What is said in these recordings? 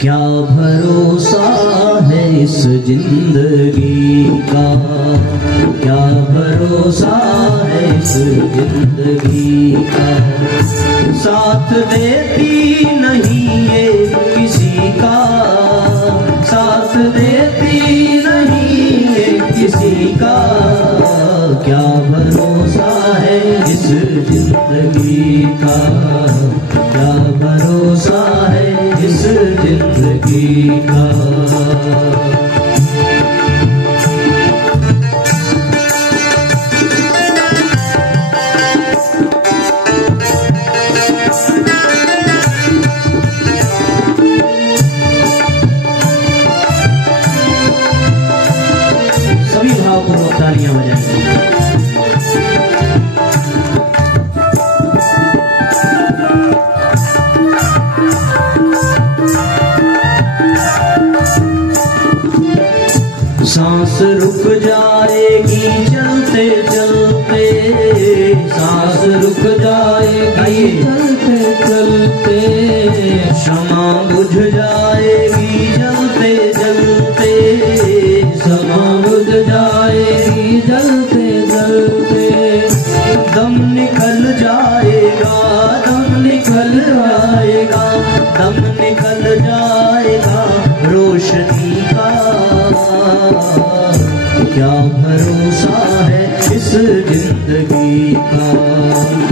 क्या भरोसा है इस जिंदगी का, क्या भरोसा है इस जिंदगी का। साथ देती नहीं ये किसी का, साथ देती नहीं ये किसी का। क्या भरोसा है इस जिंदगी का, क्या भरोसा है इस जिंदगी का। सभी भावपूर्वक तालियां बजाएंगे। सांस रुक जाएगी चलते चलते, सांस रुक जाएगी चलते चलते। क्षमा बुझ जाएगी जलते जलते, क्षमा बुझ जाएगी जलते जलते। दम निकल जाएगा, दम निकल जाएगा, दम निकल जाएगा रोशनी का। क्या भरोसा है इस जिंदगी का,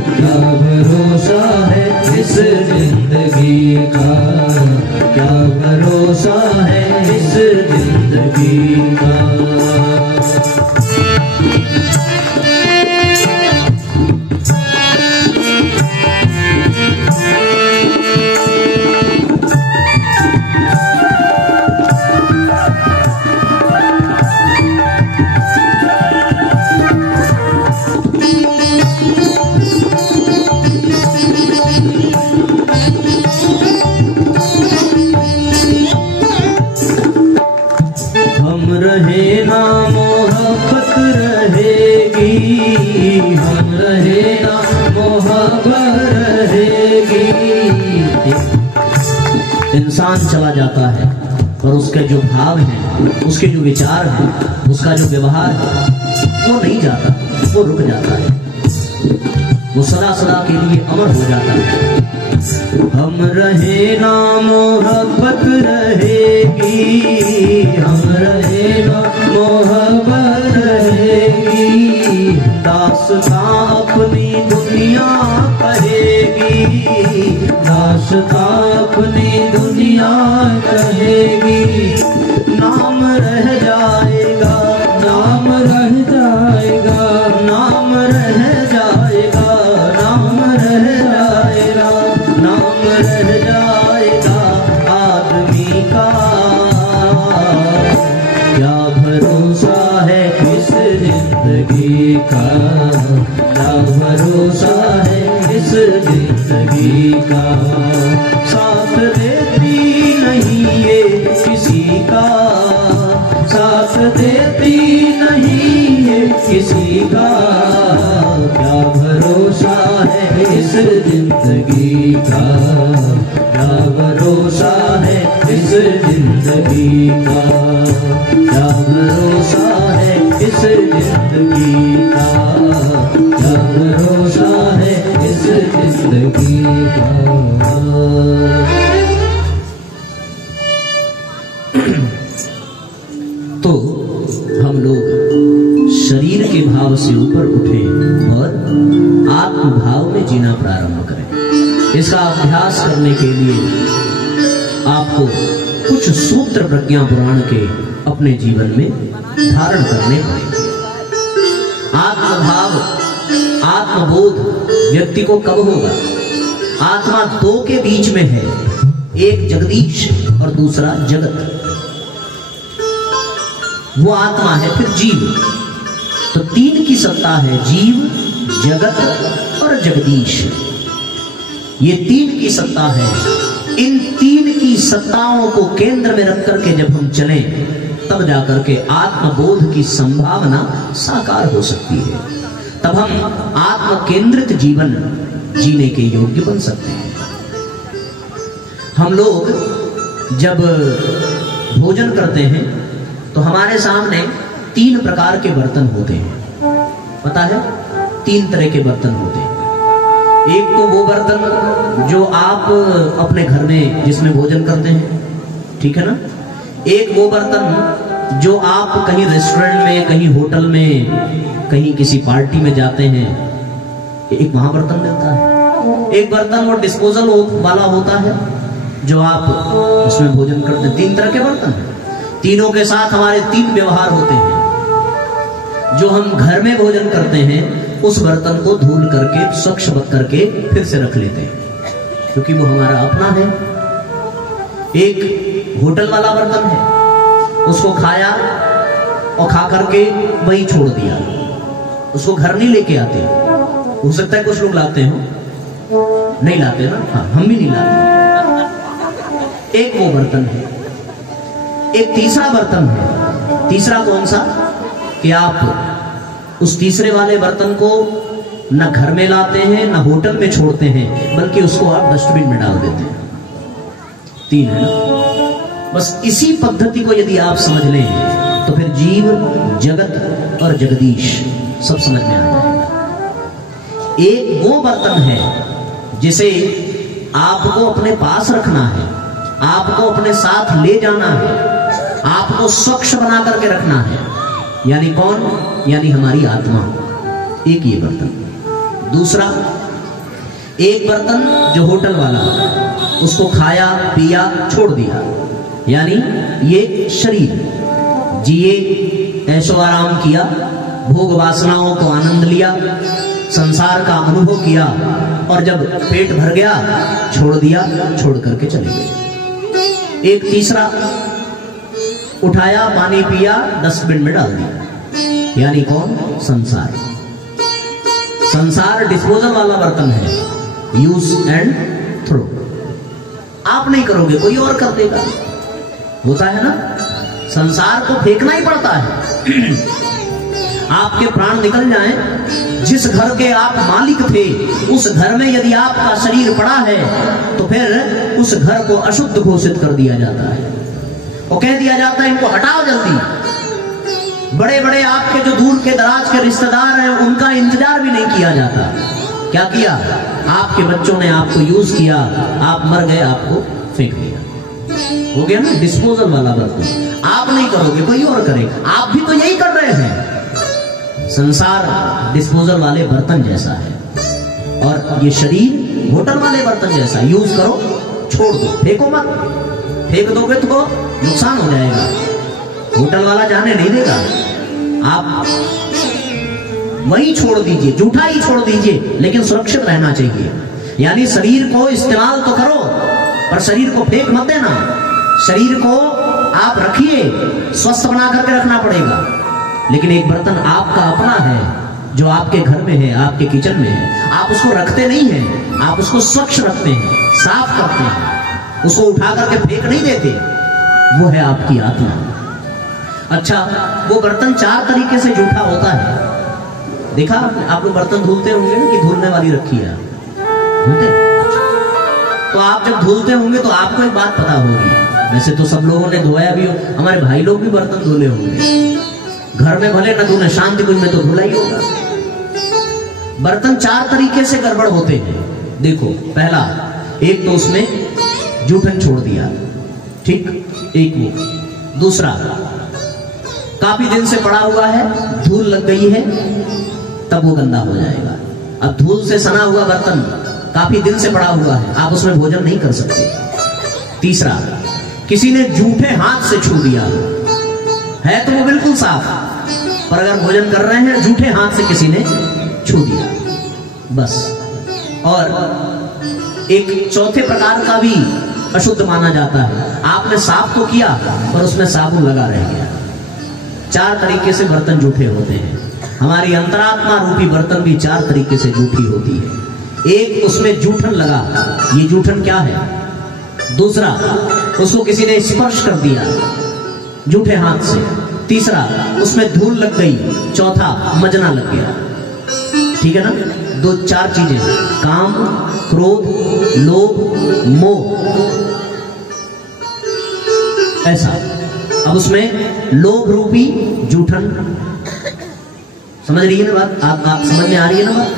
क्या भरोसा है इस जिंदगी का। क्या भरोसा है इस जिंदगी का। रहे ना मोहब्बत रहेगी, हम रहे ना मोहब्बत रहेगी। इंसान चला जाता है और उसके जो भाव हैं, उसके जो विचार हैं, उसका जो व्यवहार है, वो नहीं जाता, वो रुक जाता है, वो सदा सदा के लिए अमर हो जाता है। हम रहे ना मोहब्बत रहेगी, हम रहे ना मोहब्बत रहेगी। दास्तां अपनी दुनिया कहेगी, दास्तां अपनी दुनिया कहेगी। नाम रह जाएगा, नाम रह जाएगा, नाम रह जाएगा, नाम रह जाएगा, नाम रह जाएगा आदमी का। क्या भरोसा है इस जिंदगी का, क्या भरोसा है इस जिंदगी का। साथ देती नहीं ये किसी का, साथ देती नहीं ये किसी का। क्या भरोसा है इस जिंदगी का, क्या भरोसा है इस जिंदगी का। क्या भरोसा है इस जिंदगी का, क्या भरोसा है इस जिंदगी का। तो हम लोग शरीर के भाव से ऊपर उठे और आत्म भाव में जीना प्रारंभ करें। इसका अभ्यास करने के लिए आपको कुछ सूत्र प्रज्ञा पुराण के अपने जीवन में धारण करने पड़ेंगे। आत्मभाव, आत्मबोध व्यक्ति को कब होगा? आत्मा दो के बीच में है, एक जगदीश और दूसरा जगत। वो आत्मा है, फिर जीव। तो तीन की सत्ता है, जीव, जगत और जगदीश। ये तीन की सत्ता है। इन तीन की सत्ताओं को केंद्र में रख करके जब हम चले, तब जाकर के आत्मबोध की संभावना साकार हो सकती है। तब हम आत्म केंद्रित जीवन जीने के योग्य बन सकते हैं। हम लोग जब भोजन करते हैं तो हमारे सामने 3 प्रकार के बर्तन होते हैं। पता है, 3 तरह के बर्तन होते हैं। एक तो वो बर्तन जो आप अपने घर में जिसमें भोजन करते हैं, ठीक है ना। एक वो बर्तन जो आप कहीं रेस्टोरेंट में, कहीं होटल में, कहीं किसी पार्टी में जाते हैं, एक वहां बर्तन मिलता है। एक बर्तन वो डिस्पोजल वाला होता है जो आप उसमें भोजन करते हैं। 3 तरह के बर्तन हैं। तीनों के साथ हमारे 3 व्यवहार होते हैं। जो हम घर में भोजन करते हैं उस बर्तन को धुल करके, स्वच्छ करके फिर से रख लेते हैं, क्योंकि वो हमारा अपना है। एक होटल वाला बर्तन है, उसको खाया और खा करके वहीं छोड़ दिया, उसको घर नहीं लेके आते। हो सकता है कुछ लोग लाते हो, नहीं लाते ना। हाँ, हम भी नहीं लाते। एक वो बर्तन है। एक तीसरा बर्तन है। तीसरा कौन सा? कि आप उस तीसरे वाले बर्तन को न घर में लाते हैं, न होटल में छोड़ते हैं, बल्कि उसको आप डस्टबिन में डाल देते हैं। 3 है ना। बस इसी पद्धति को यदि आप समझ लें तो फिर जीव, जगत और जगदीश सब समझ में आ जाएगा। एक वो बर्तन है जिसे आपको अपने पास रखना है, आपको अपने साथ ले जाना है, आपको स्वच्छ बना करके रखना है। यानी कौन? यानी हमारी आत्मा। एक ये बर्तन। दूसरा, एक बर्तन जो होटल वाला, उसको खाया, पिया, छोड़ दिया, यानी ये शरीर। जिए, ऐशो आराम किया, भोग वासनाओं को आनंद लिया, संसार का अनुभव किया, और जब पेट भर गया छोड़ दिया, छोड़ करके चले गए। एक तीसरा, उठाया, पानी पिया, डस्टबिन में डाल दिया, यानी कौन? संसार। संसार डिस्पोजल वाला बर्तन है, यूज एंड थ्रो। आप नहीं करोगे, कोई और कर देगा। होता है ना, संसार को फेंकना ही पड़ता है। आपके प्राण निकल जाएं, जिस घर के आप मालिक थे उस घर में यदि आपका शरीर पड़ा है तो फिर उस घर को अशुद्ध घोषित कर दिया जाता है और कह दिया जाता है इनको हटाओ जल्दी। बड़े बड़े आपके जो दूर के दराज के रिश्तेदार हैं उनका इंतजार भी नहीं किया जाता। क्या किया? आपके बच्चों ने आपको यूज किया, आप मर गए, आपको फेंक दिया। हो गया ना, डिस्पोजल वाला बर्तन। आप नहीं करोगे, कोई और करेगा। आप भी तो यही कर रहे हैं। संसार डिस्पोजल वाले बर्तन जैसा है और ये शरीर होटल वाले बर्तन जैसा। यूज करो, छोड़ दो, फेंको मत। फेंक दोगे तो नुकसान हो जाएगा, होटल वाला जाने नहीं देगा। आप वही छोड़ दीजिए, जूठा ही छोड़ दीजिए, लेकिन सुरक्षित रहना चाहिए। यानी शरीर को इस्तेमाल तो करो पर शरीर को फेंक मत देना। शरीर को आप रखिए, स्वस्थ बना करके रखना पड़ेगा। लेकिन एक बर्तन आपका अपना है जो आपके घर में है, आपके किचन में है। आप उसको रखते नहीं हैं, आप उसको स्वच्छ रखते हैं, साफ करते हैं, उसको उठा करके फेंक नहीं देते। वो है आपकी आत्मा। अच्छा, वो बर्तन 4 तरीके से जूठा होता है। देखा आप लोग बर्तन धुलते होंगे ना कि धुलने वाली रखी है, धुलते। तो आप जब धुलते होंगे तो आपको एक बात पता होगी, वैसे तो सब लोगों ने धोया भी हो, हमारे भाई लोग भी बर्तन धुले होंगे। घर में भले न धुले, शांति कुंज में तो धुला ही होगा। बर्तन 4 तरीके से गड़बड़ होते हैं। देखो, पहला, एक तो उसमें जूठन छोड़ दिया, ठीक, एक वो। दूसरा, काफी दिन से पड़ा हुआ है, धूल लग गई है, तब वो गंदा हो जाएगा। अब धूल से सना हुआ बर्तन काफी दिन से पड़ा हुआ है, आप उसमें भोजन नहीं कर सकते। तीसरा, किसी ने जूठे हाथ से छू दिया है तो वो बिल्कुल साफ, पर अगर भोजन कर रहे हैं जूठे हाथ से किसी ने छू दिया, बस। और एक चौथे प्रकार का भी अशुद्ध माना जाता है, आपने साफ तो किया पर उसमें साबुन लगा रह गया। 4 तरीके से बर्तन जूठे होते हैं। हमारी अंतरात्मा रूपी बर्तन भी 4 तरीके से जूठी होती है। एक, उसमें जूठन लगा, ये जूठन क्या है? दूसरा, उसको किसी ने स्पर्श कर दिया जूठे हाथ से। तीसरा, उसमें धूल लग गई। चौथा, मजना लग गया। ठीक है ना? 4 चीजें, काम, क्रोध, लोभ, मोह। ऐसा। अब उसमें लोभ रूपी जूठन, समझ रही है ना बात? आप समझ में आ रही है ना बात?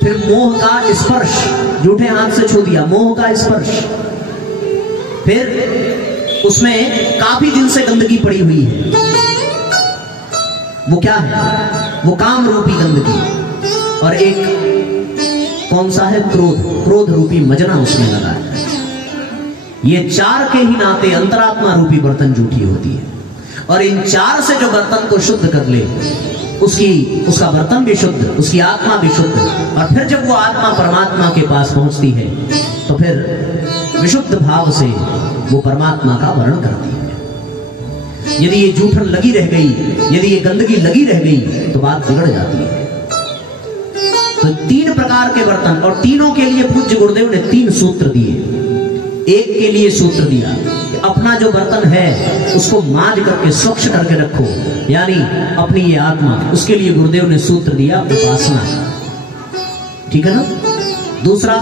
फिर मोह का स्पर्श, जूठे हाथ से छू दिया, मोह का स्पर्श। फिर उसमें काफी दिन से गंदगी पड़ी हुई है, वो क्या है? वो काम रूपी गंदगी। और एक कौन सा है? क्रोध, क्रोध रूपी मजना उसमें लगा है। ये चार के ही नाते अंतरात्मा रूपी बर्तन जूठी होती है। और इन चार से जो बर्तन को शुद्ध कर ले, उसका बर्तन भी शुद्ध, उसकी आत्मा भी शुद्ध। और फिर जब वो आत्मा परमात्मा के पास पहुंचती है तो फिर विशुद्ध भाव से वो परमात्मा का वर्ण करती है। यदि ये जूठन लगी रह गई, यदि ये गंदगी लगी रह गई तो बात बिगड़ जाती है। तो तीन प्रकार के बर्तन, और तीनों के लिए पूज्य गुरुदेव ने तीन सूत्र दिए। एक के लिए सूत्र दिया, अपना जो बर्तन है उसको मांज करके स्वच्छ करके रखो, यानी अपनी ये आत्मा, उसके लिए गुरुदेव ने सूत्र दिया उपासना। ठीक है ना? दूसरा,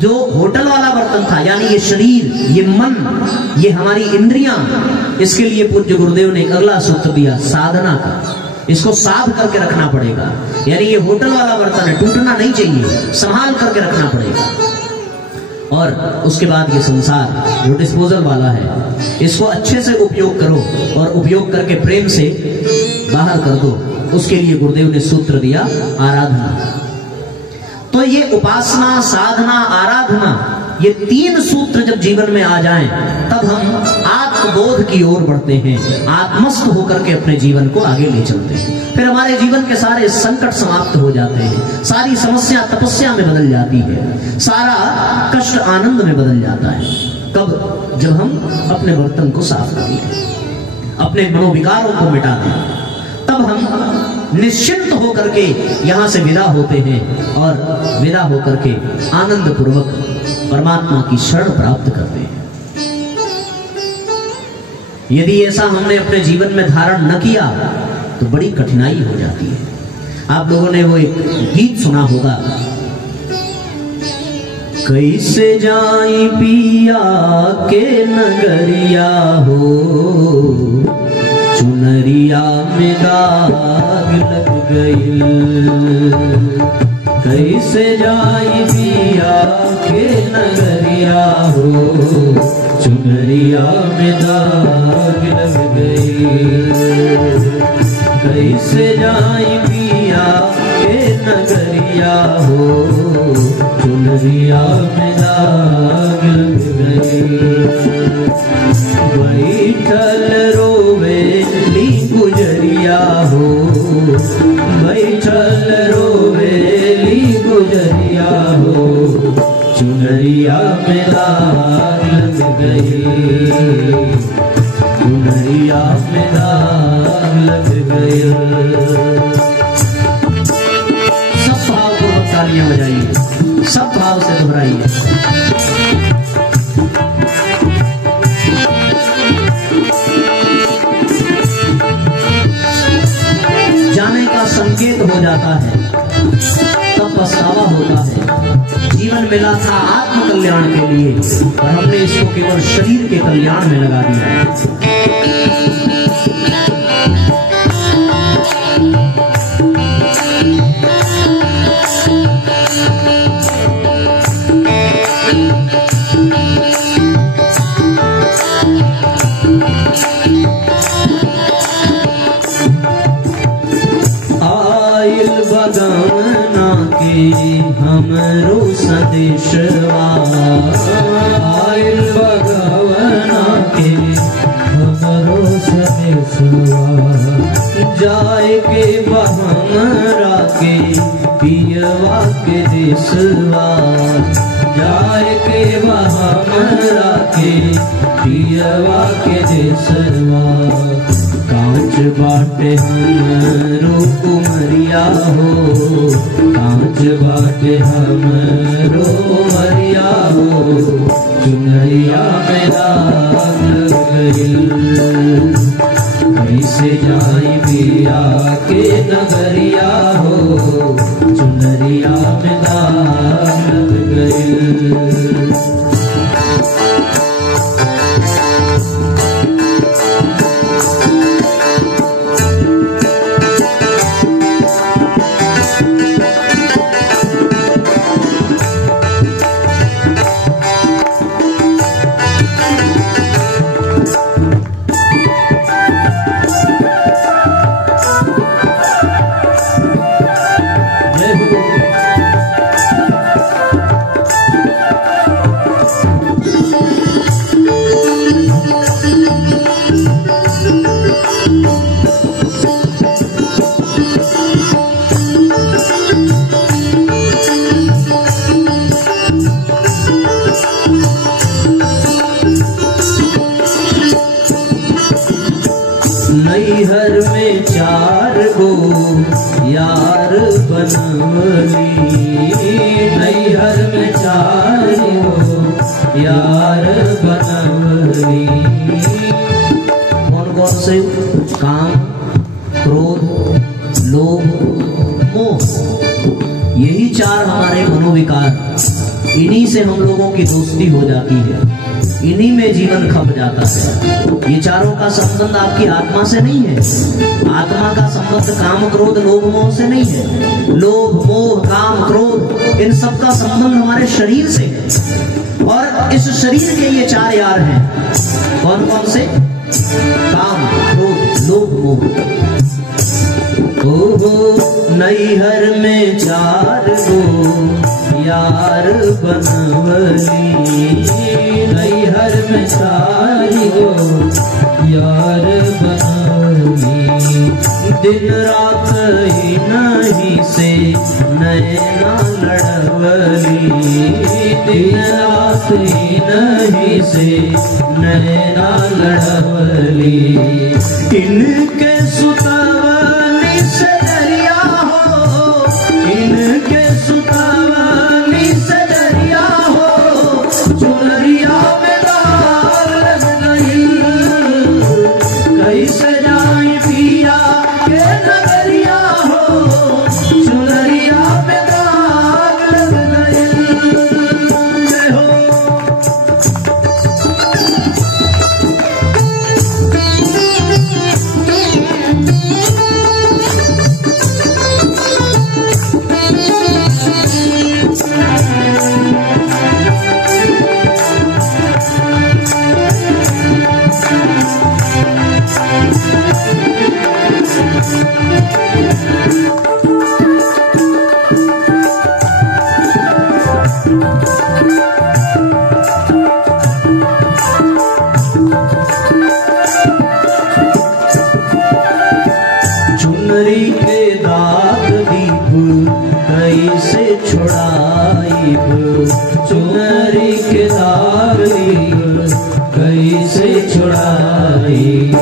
जो होटल वाला बर्तन था, यानी ये शरीर, ये मन, ये हमारी इंद्रियां, इसके लिए पूज्य गुरुदेव ने अगला सूत्र दिया साधना का। इसको साध करके रखना पड़ेगा, यानी ये होटल वाला बर्तन है, टूटना नहीं चाहिए, संभाल करके रखना पड़ेगा। और उसके बाद ये संसार जो डिस्पोजल वाला है, इसको अच्छे से उपयोग करो और उपयोग करके प्रेम से बाहर कर दो। उसके लिए गुरुदेव ने सूत्र दिया आराधना। तो ये उपासना, साधना, आराधना, ये तीन सूत्र जब जीवन में आ जाएं, तब हम आत्मबोध की ओर बढ़ते हैं, आत्मस्थ होकर के अपने जीवन को आगे ले चलते हैं। फिर हमारे जीवन के सारे संकट समाप्त हो जाते हैं, सारी समस्या तपस्या में बदल जाती है, सारा कष्ट आनंद में बदल जाता है। कब? जब हम अपने बर्तन को साफ कर लें, अपने मनोविकारों को मिटा दें, तब हम निश्चिंत होकर के यहां से विदा होते हैं और विदा होकर के आनंद पूर्वक परमात्मा की शरण प्राप्त करते हैं। यदि ऐसा हमने अपने जीवन में धारण न किया तो बड़ी कठिनाई हो जाती है। आप लोगों ने वो एक गीत सुना होगा, कैसे जाई पिया के नगरिया हो, चुनरिया में दाग लग गई। कैसे जाई पिया के नगरिया हो, चुनरिया में दाग लग गई। कैसे जाई पिया के नगरिया हो, चुनरिया में दाग लग गई। बैठल रोवेली गुजरिया हो, बैठल रोवेली गुजरिया हो, चुनरिया में दाग लग गई। चुनरिया में दाग लग गई। सब भाव को तालियां बजाइए, सब भाव से दोहराइए। जाने का संकेत हो जाता है तब पछतावा होता है। जीवन मिला था आत्म कल्याण के लिए और हमने इसको केवल शरीर के कल्याण में लगा दिया है। हमरो सदेशवा आइल भगवना के, हमरो सदेशवा जाए के बहमरा के पियवा के देशवा, जाए के बहमरा के पियवा के देशवा। कांच बाटे हमरो उमरिया हो, कांच बाटे हमरो उमरिया हो, चुनरिया में दाग लग गई। कैसे जाई पिया के नगरिया हो, चुनरिया में दाग लग गई। नैहर में 4 गो यार बनवली, नैहर में 4 गो यार बनवली। कौन कौन से? काम, क्रोध, लोभ, मोह, यही 4 हमारे मनोविकार। इन्हीं से हम लोगों की दोस्ती हो जाती है, इन्हीं में जीवन खप जाता है। ये चारों का संबंध आपकी आत्मा से नहीं है। आत्मा का संबंध काम, क्रोध, लोभ, मोह से नहीं है। लोभ, मोह, काम, क्रोध, इन सब का संबंध हमारे शरीर से है। और इस शरीर के ये 4 यार हैं। कौन कौन से? काम, क्रोध, लोभ, मोह। ओहो नैहर में 4 गो यार बनवली, नैहर में 4 गो यार बनवली। दिन रात ही नहीं से नैना लड़वली, दिन रात ही नहीं से नैना लड़वली। इनके सुतवनी से दरिया हो, इनके सुतवनी से दरिया हो, चुनरिया में दाग लग गई। कैसे जाए पिया के नगरिया हो, चुनरिया में दाग लग गई हो। चुनरी के दाग दीप कैसे छुड़ाइब, चुनरी के दाग दीप कैसे छुड़ाइब।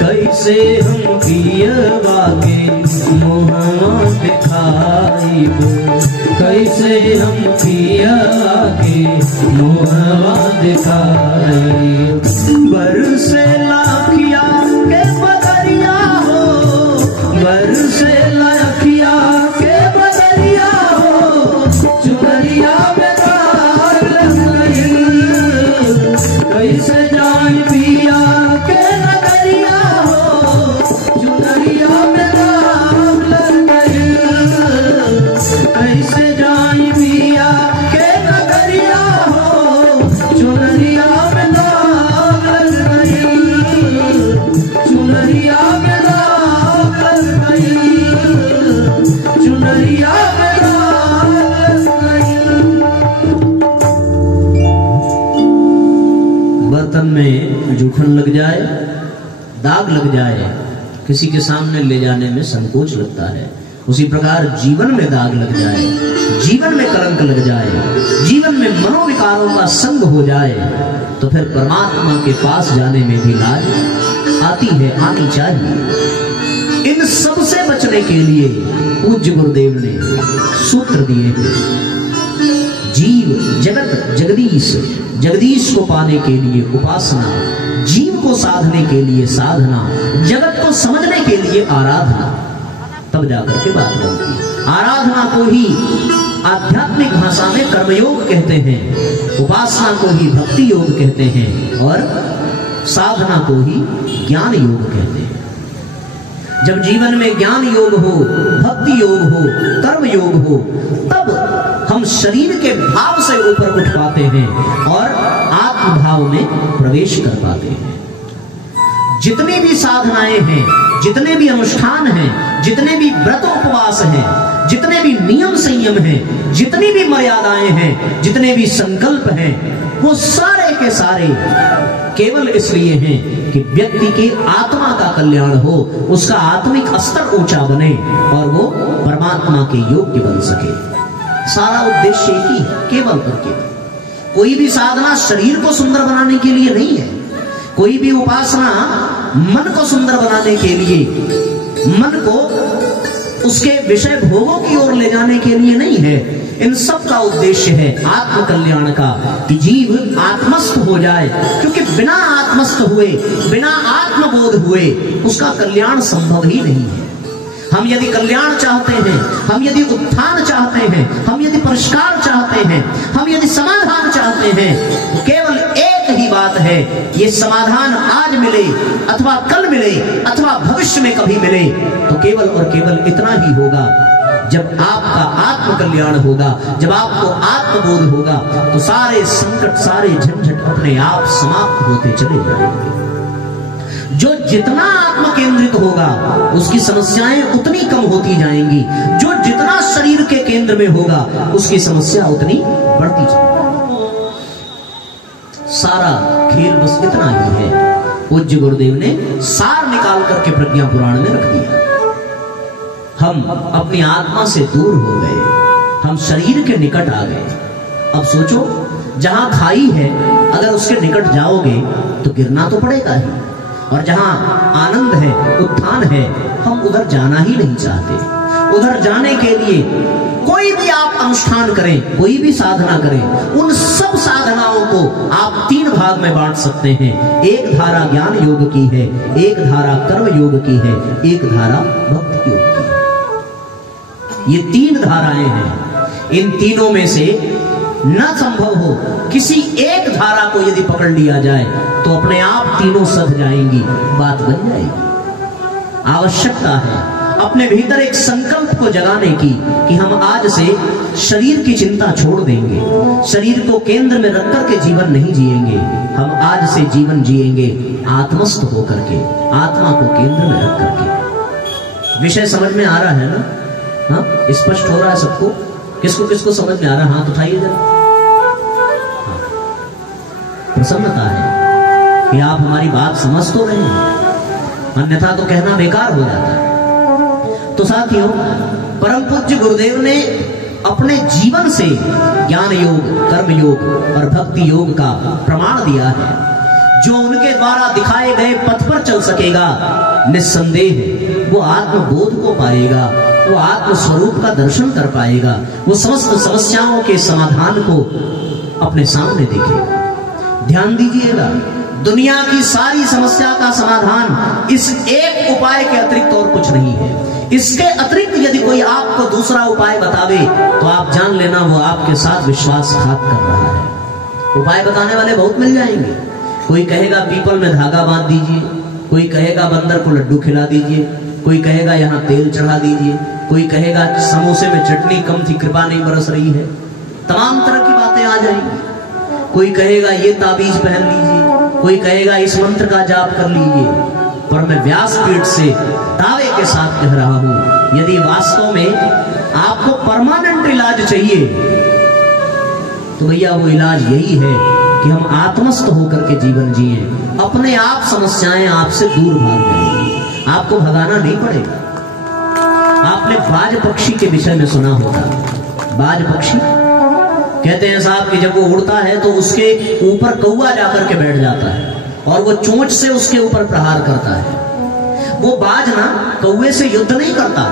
कैसे हम पियवा के मुहवा दिखाइब, कैसे हम पियवा के मुहवा दिखाइब। बरसे लाखिया के बदरिया हो, बरसे लाखिया के बदरिया हो, चुनरिया में दाग लग गई। कैसे जाए पिया के नगरिया हो, चुनरिया में दाग लग गई। कैसे जाए पिया के नगरिया हो, चुनरिया में दाग लग गई, चुनरिया में दाग लग गई, चुनरिया में दाग लग गई। बर्तन में जूठन लग जाए, दाग लग जाए, किसी के सामने ले जाने में संकोच लगता है। उसी प्रकार जीवन में दाग लग जाए, जीवन में कलंक लग जाए, जीवन में मनोविकारों का संग हो जाए, तो फिर परमात्मा के पास जाने में भी लाज आती है, आनी चाहिए। इन सब से बचने के लिए पूज्य गुरुदेव ने सूत्र दिए हैं। जीव जगत जगदीश, जगदीश को पाने के लिए उपासना, जीव को साधने के लिए साधना, जगत को समझने के लिए आराधना। तब जाकर के बात बनती है। आराधना को ही आध्यात्मिक भाषा में कर्मयोग कहते हैं, उपासना को ही भक्ति योग कहते हैं, और साधना को ही ज्ञान योग कहते हैं। जब जीवन में ज्ञान योग हो, भक्ति योग हो, कर्म योग हो, तब हम शरीर के भाव से ऊपर उठ पाते हैं और आत्म भाव में प्रवेश कर पाते हैं। जितनी भी साधनाएं हैं, जितने भी अनुष्ठान हैं, जितने भी व्रत उपवास हैं, जितने भी नियम संयम हैं, जितनी भी मर्यादाएं हैं, जितने भी संकल्प हैं, वो सारे के सारे केवल इसलिए हैं कि व्यक्ति की आत्मा का कल्याण हो, उसका आत्मिक स्तर ऊंचा बने और वो परमात्मा के योग्य बन सके। सारा उद्देश्य एक ही है, केवल और केवल। कोई भी साधना शरीर को सुंदर बनाने के लिए नहीं है, कोई भी उपासना मन को सुंदर बनाने के लिए, मन को उसके विषय भोगों की ओर ले जाने के लिए नहीं है। इन सब का उद्देश्य है आत्म कल्याण का, कि जीव आत्मस्थ हो जाए, क्योंकि बिना आत्मस्थ हुए, बिना आत्मबोध हुए उसका कल्याण संभव ही नहीं है। हम यदि कल्याण चाहते हैं, हम यदि उत्थान चाहते हैं, हम यदि परिष्कार चाहते हैं, हम यदि समाधान चाहते हैं, तो केवल एक ही बात है, ये समाधान आज मिले अथवा कल मिले अथवा भविष्य में कभी मिले, तो केवल और केवल इतना ही होगा, जब आपका आत्म कल्याण होगा, जब आपको आत्मबोध होगा, तो सारे संकट, सारे झंझट अपने आप समाप्त होते चले जाएंगे। जो जितना आत्म केंद्रित होगा उसकी समस्याएं उतनी कम होती जाएंगी, जो जितना शरीर के केंद्र में होगा उसकी समस्या उतनी बढ़ती जाएगी। सारा खेल बस इतना ही है। पूज्य गुरुदेव ने सार निकाल करके प्रज्ञा पुराण में रख दिया। हम अपनी आत्मा से दूर हो गए, हम शरीर के निकट आ गए। अब सोचो, जहां खाई है अगर उसके निकट जाओगे तो गिरना तो पड़ेगा ही, और जहां आनंद है, उत्थान है, हम उधर जाना ही नहीं चाहते। उधर जाने के लिए कोई भी आप अनुष्ठान करें, कोई भी साधना करें, उन सब साधनाओं को आप तीन भाग में बांट सकते हैं। एक धारा ज्ञान योग की है, एक धारा कर्म योग की है, एक धारा भक्ति योग की है। ये तीन धाराएं हैं। इन तीनों में से न संभव हो किसी एक धारा को यदि पकड़ लिया जाए तो अपने आप तीनों सध जाएंगी, बात बन जाएगी। आवश्यकता है अपने भीतर एक संकल्प को जगाने की कि हम आज से शरीर की चिंता छोड़ देंगे, शरीर को केंद्र में रख करके जीवन नहीं जिएंगे। हम आज से जीवन जिएंगे आत्मस्थ होकर के, आत्मा को केंद्र में रख करके। विषय समझ में आ रहा है ना? हाँ, स्पष्ट हो रहा है सबको? किसको किसको समझ में आ रहा है? हाथ उठाइए जरा। प्रसन्नता है कि आप हमारी बात समझ तो रहे हैं, अन्यथा तो कहना बेकार हो जाता है। तो साथियों, परम पूज्य गुरुदेव ने अपने जीवन से ज्ञान योग, कर्म योग और भक्ति योग का प्रमाण दिया है। जो उनके द्वारा दिखाए गए पथ पर चल सकेगा, निस्संदेह वो आत्मबोध को पाएगा, वो आत्म स्वरूप का दर्शन कर पाएगा, वो समस्त समस्याओं के समाधान को अपने सामने देखेगा। ध्यान दीजिएगा, दुनिया की सारी समस्या का समाधान इस एक उपाय के अतिरिक्त और कुछ नहीं है। इसके अतिरिक्त यदि कोई आपको दूसरा उपाय बतावे तो आप जान लेना वो आपके साथ विश्वासघात कर रहा है। उपाय बताने वाले बहुत मिल जाएंगे। कोई कहेगा पीपल में धागा बांध दीजिए, कोई कहेगा बंदर को लड्डू खिला दीजिए, कोई कहेगा यहाँ तेल चढ़ा दीजिए, कोई कहेगा समोसे में चटनी कम थी, कृपा नहीं बरस रही है। तमाम तरह की बातें आ जाएंगी। कोई कहेगा ये ताबीज पहन लीजिए, कोई कहेगा इस मंत्र का जाप कर लीजिए। पर मैं व्यासपीठ से दावे के साथ कह रहा हूं, यदि वास्तव में आपको परमानेंट इलाज चाहिए तो भैया वो इलाज यही है कि हम आत्मस्थ होकर के जीवन जिए। अपने आप समस्याएं आपसे दूर भाग जाएंगी, आपको भगाना नहीं पड़ेगा। आपने बाज पक्षी के विषय में सुना होगा। बाज पक्षी कहते हैं साहब कि जब वो उड़ता है तो उसके ऊपर कौवा जाकर के बैठ जाता है और वो चोंच से उसके ऊपर प्रहार करता है। वो बाज ना कौवे से युद्ध नहीं करता,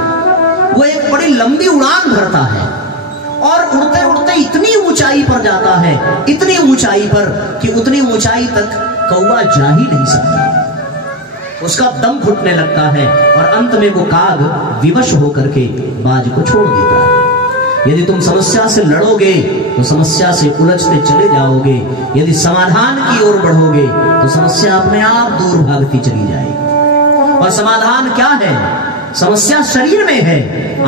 वो एक बड़ी लंबी उड़ान भरता है और उड़ते उड़ते इतनी ऊंचाई पर जाता है, इतनी ऊंचाई पर कि उतनी ऊंचाई तक कौवा जा ही नहीं सकता। उसका दम घुटने लगता है और अंत में वो काग विवश होकर के बाज को छोड़ देता है। यदि तुम समस्या से लड़ोगे तो समस्या से उलझते चले जाओगे, यदि समाधान की ओर बढ़ोगे तो समस्या अपने आप दूर भागती चली जाएगी। और समाधान क्या है? समस्या शरीर में है,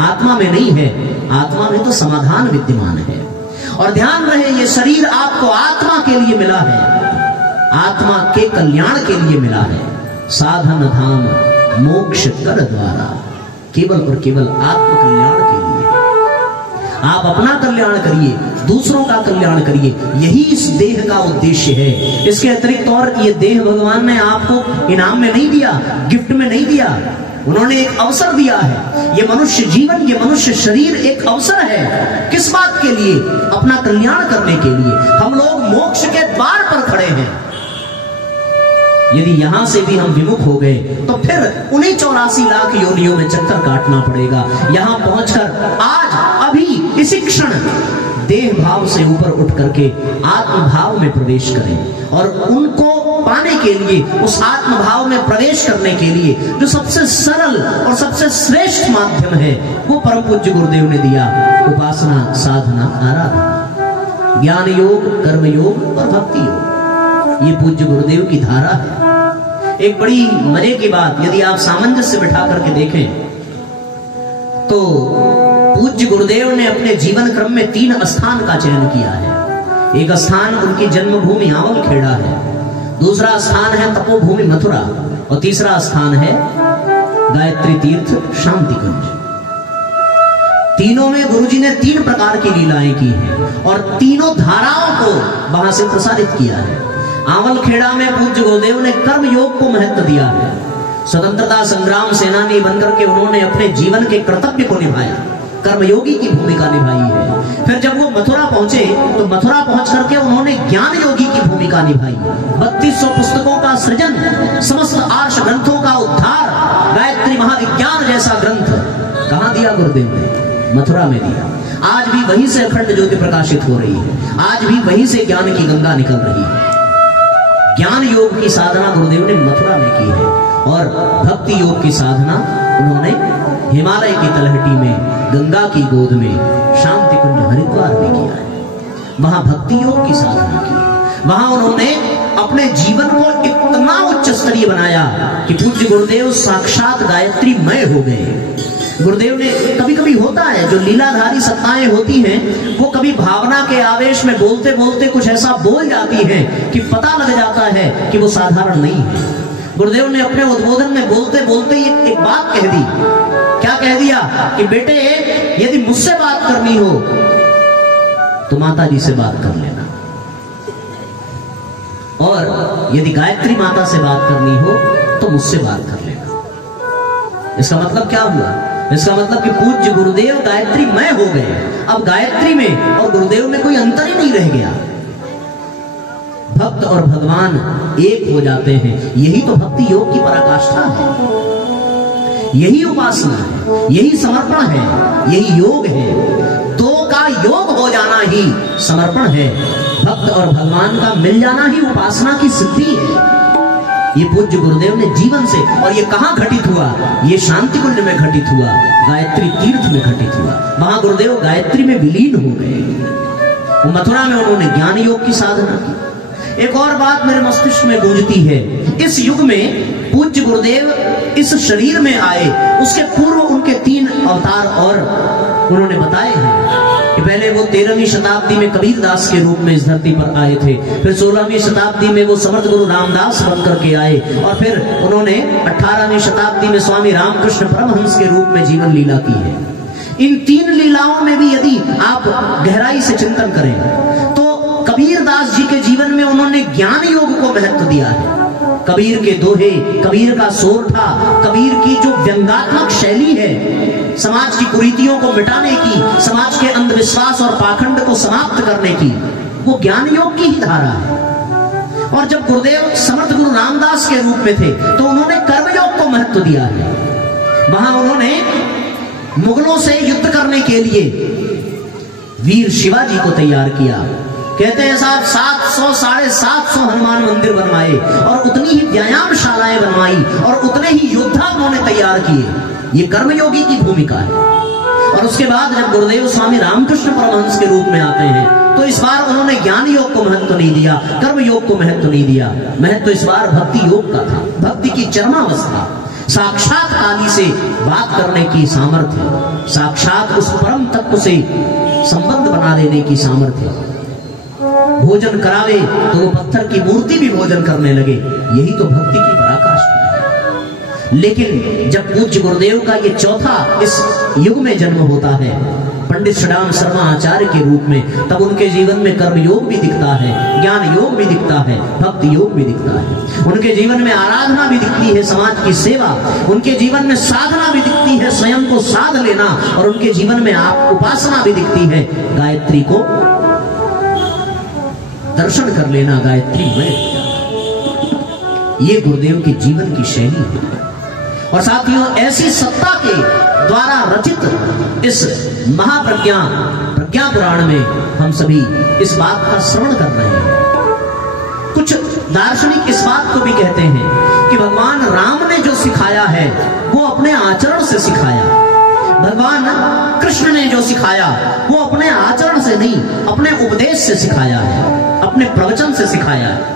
आत्मा में नहीं है। आत्मा में तो समाधान विद्यमान है। और ध्यान रहे, ये शरीर आपको आत्मा के लिए मिला है, आत्मा के कल्याण के लिए मिला है। साधन धाम मोक्ष कर द्वारा, केवल और केवल आत्म कल्याण के लिए। आप अपना कल्याण करिए, दूसरों का कल्याण करिए, यही इस देह का उद्देश्य है। इसके अतिरिक्त और ये देह भगवान ने आपको इनाम में नहीं दिया, गिफ्ट में नहीं दिया। उन्होंने एक अवसर दिया है। ये मनुष्य जीवन, ये मनुष्य शरीर एक अवसर है। किस बात के लिए? अपना कल्याण करने के लिए। हम लोग मोक्ष के द्वार पर खड़े हैं। यदि यहां से भी हम विमुख हो गए तो फिर उन्हीं 84 लाख योनियों में चक्कर काटना पड़ेगा। यहां पहुंचकर आज अभी इसी क्षण देह भाव से ऊपर उठ करके आत्म भाव में प्रवेश करें और उनको पाने के लिए, उस आत्म भाव में प्रवेश करने के लिए जो सबसे सरल और सबसे श्रेष्ठ माध्यम है वो परम पूज्य गुरुदेव ने दिया, उपासना, साधना, आराधना, ज्ञान योग, कर्म योग और भक्ति योग। ये पूज्य गुरुदेव की धारा है। एक बड़ी मजे की बात, यदि आप सामंजस्य बिठा करके देखें तो पूज्य गुरुदेव ने अपने जीवन क्रम में 3 स्थान का चयन किया है। एक स्थान उनकी जन्मभूमि आंवल खेड़ा है, दूसरा स्थान है तपोभूमि मथुरा और तीसरा स्थान है गायत्री तीर्थ शांति कुंज। तीनों में गुरुजी ने 3 प्रकार की लीलाएं की हैं और तीनों धाराओं को वहां से प्रसारित किया है। आंवल खेड़ा में पूज्य गुरुदेव ने कर्म योग को महत्व दिया है। स्वतंत्रता संग्राम सेनानी बनकर के उन्होंने अपने जीवन के कर्तव्य को निभाया, कर्मयोगी की भूमिका निभाई है। फिर जब वो मथुरा पहुंचे तो मथुरा पहुंच करके उन्होंने ज्ञान योगी की भूमिका निभाई। 3200 पुस्तकों का सृजन, समस्त आर्ष ग्रंथों का उद्धार, गायत्री महाविज्ञान जैसा ग्रंथ कहां दिया गुरुदेव ने? मथुरा में दिया। आज भी वहीं से अखंड ज्योति प्रकाशित हो रही है, आज भी वहीं से ज्ञान की गंगा निकल रही है। ज्ञान योग की साधना गुरुदेव ने मथुरा में की है और भक्ति योग की साधना उन्होंने हिमालय की तलहटी में, गंगा की गोद में, शांति कुंज हरिद्वार में किया है। वहां भक्ति योग की साधना की। वहां उन्होंने अपने जीवन को इतना उच्च स्तरीय बनाया कि पूज्य गुरुदेव साक्षात गायत्री मय हो गए। गुरुदेव ने, कभी कभी होता है जो लीलाधारी सत्ताएं होती हैं वो कभी भावना के आवेश में बोलते बोलते कुछ ऐसा बोल जाती हैं कि पता लग जाता है कि वो साधारण नहीं है। गुरुदेव ने अपने उद्बोधन में बोलते बोलते एक बात कह दी। क्या कह दिया? कि बेटे, यदि मुझसे बात करनी हो तो माता जी से बात कर लेना, और यदि गायत्री माता से बात करनी हो तो मुझसे बात कर लेना। इसका मतलब क्या हुआ? इसका मतलब कि पूज्य गुरुदेव गायत्री मय हो गए। अब गायत्री में और गुरुदेव में कोई अंतर ही नहीं रह गया। भक्त और भगवान एक हो जाते हैं। यही तो भक्ति योग की पराकाष्ठा है, यही उपासना है, यही समर्पण है, यही योग है। दो का योग हो जाना ही समर्पण है। भक्त और भगवान का मिल जाना ही उपासना की सिद्धि है। ये पूज्य गुरुदेव ने जीवन से, और ये कहां घटित हुआ? ये शांति कुंज में घटित हुआ, गायत्री तीर्थ में घटित हुआ। वहां गुरुदेव गायत्री में विलीन हो गए। मथुरा में उन्होंने ज्ञान योग की साधना की। एक और बात मेरे मस्तिष्क में गूंजती है, इस युग में पूज्य गुरुदेव इस शरीर में आए, उसके पूर्व उनके 3 अवतार और उन्होंने बताए हैं कि पहले वो 13वीं शताब्दी में कबीर दास के रूप में इस धरती पर आए थे, फिर 16वीं शताब्दी में वो समर्थ गुरु रामदास बन करके आए, और फिर उन्होंने 18वीं शताब्दी में स्वामी रामकृष्ण परमहंस के रूप में जीवन लीला की है। इन 3 लीलाओं में भी यदि आप गहराई से चिंतन करें तो कबीर दास जी के जीवन में उन्होंने ज्ञान योग को महत्व दिया है। कबीर के दोहे, कबीर का सोरठा, कबीर की जो व्यंगात्मक शैली है, समाज की कुरीतियों को मिटाने की, समाज के अंधविश्वास और पाखंड को समाप्त करने की, वो ज्ञान योग की ही धारा है। और जब गुरुदेव समर्थ गुरु रामदास के रूप में थे तो उन्होंने कर्मयोग को महत्व दिया है। वहां उन्होंने मुगलों से युद्ध करने के लिए वीर शिवाजी को तैयार किया। कहते हैं साहब 700 750 हनुमान मंदिर बनवाए और उतनी ही व्यायामशालाएं बनवाई और उतने ही योद्धा उन्होंने तैयार किए। ये कर्मयोगी की भूमिका है। और उसके बाद जब गुरुदेव स्वामी रामकृष्ण परमहंस के रूप में आते हैं तो इस बार उन्होंने ज्ञान योग को महत्व नहीं दिया, कर्म योग को महत्व नहीं दिया। महत्व इस बार भक्ति योग का था। भक्ति की चरमावस्था, साक्षात काली से बात करने की सामर्थ्य, साक्षात उस परम तत्व से संबंध बना लेने की सामर्थ्य। भोजन करावे तो वो पत्थर की मूर्ति भी भोजन करने लगे। यही तो भक्ति की पराकाष्ठा है। लेकिन जब पूज्य गुरुदेव का ये चौथा इस युग में जन्म होता है, पंडित श्रीराम शर्मा आचार्य के रूप में, तब उनके जीवन में कर्म योग भी दिखता है, ज्ञान योग भी दिखता है, भक्ति योग भी दिखता है। उनके जीवन में आराधना भी दिखती है, समाज की सेवा। उनके जीवन में साधना भी दिखती है, स्वयं को साध लेना। और उनके जीवन में आप उपासना भी दिखती है, गायत्री को दर्शन कर लेना, गायत्री में। ये गुरुदेव के जीवन की शैली है। और साथियों, ऐसी सत्ता के द्वारा रचित इस महाप्रज्ञा प्रज्ञा पुराण में हम सभी इस बात का श्रवण कर रहे हैं। कुछ दार्शनिक इस बात को भी कहते हैं कि भगवान राम ने जो सिखाया है वो अपने आचरण से सिखाया, भगवान कृष्ण ने जो सिखाया वो अपने आचरण से नहीं, अपने उपदेश से सिखाया है, अपने प्रवचन से सिखाया है।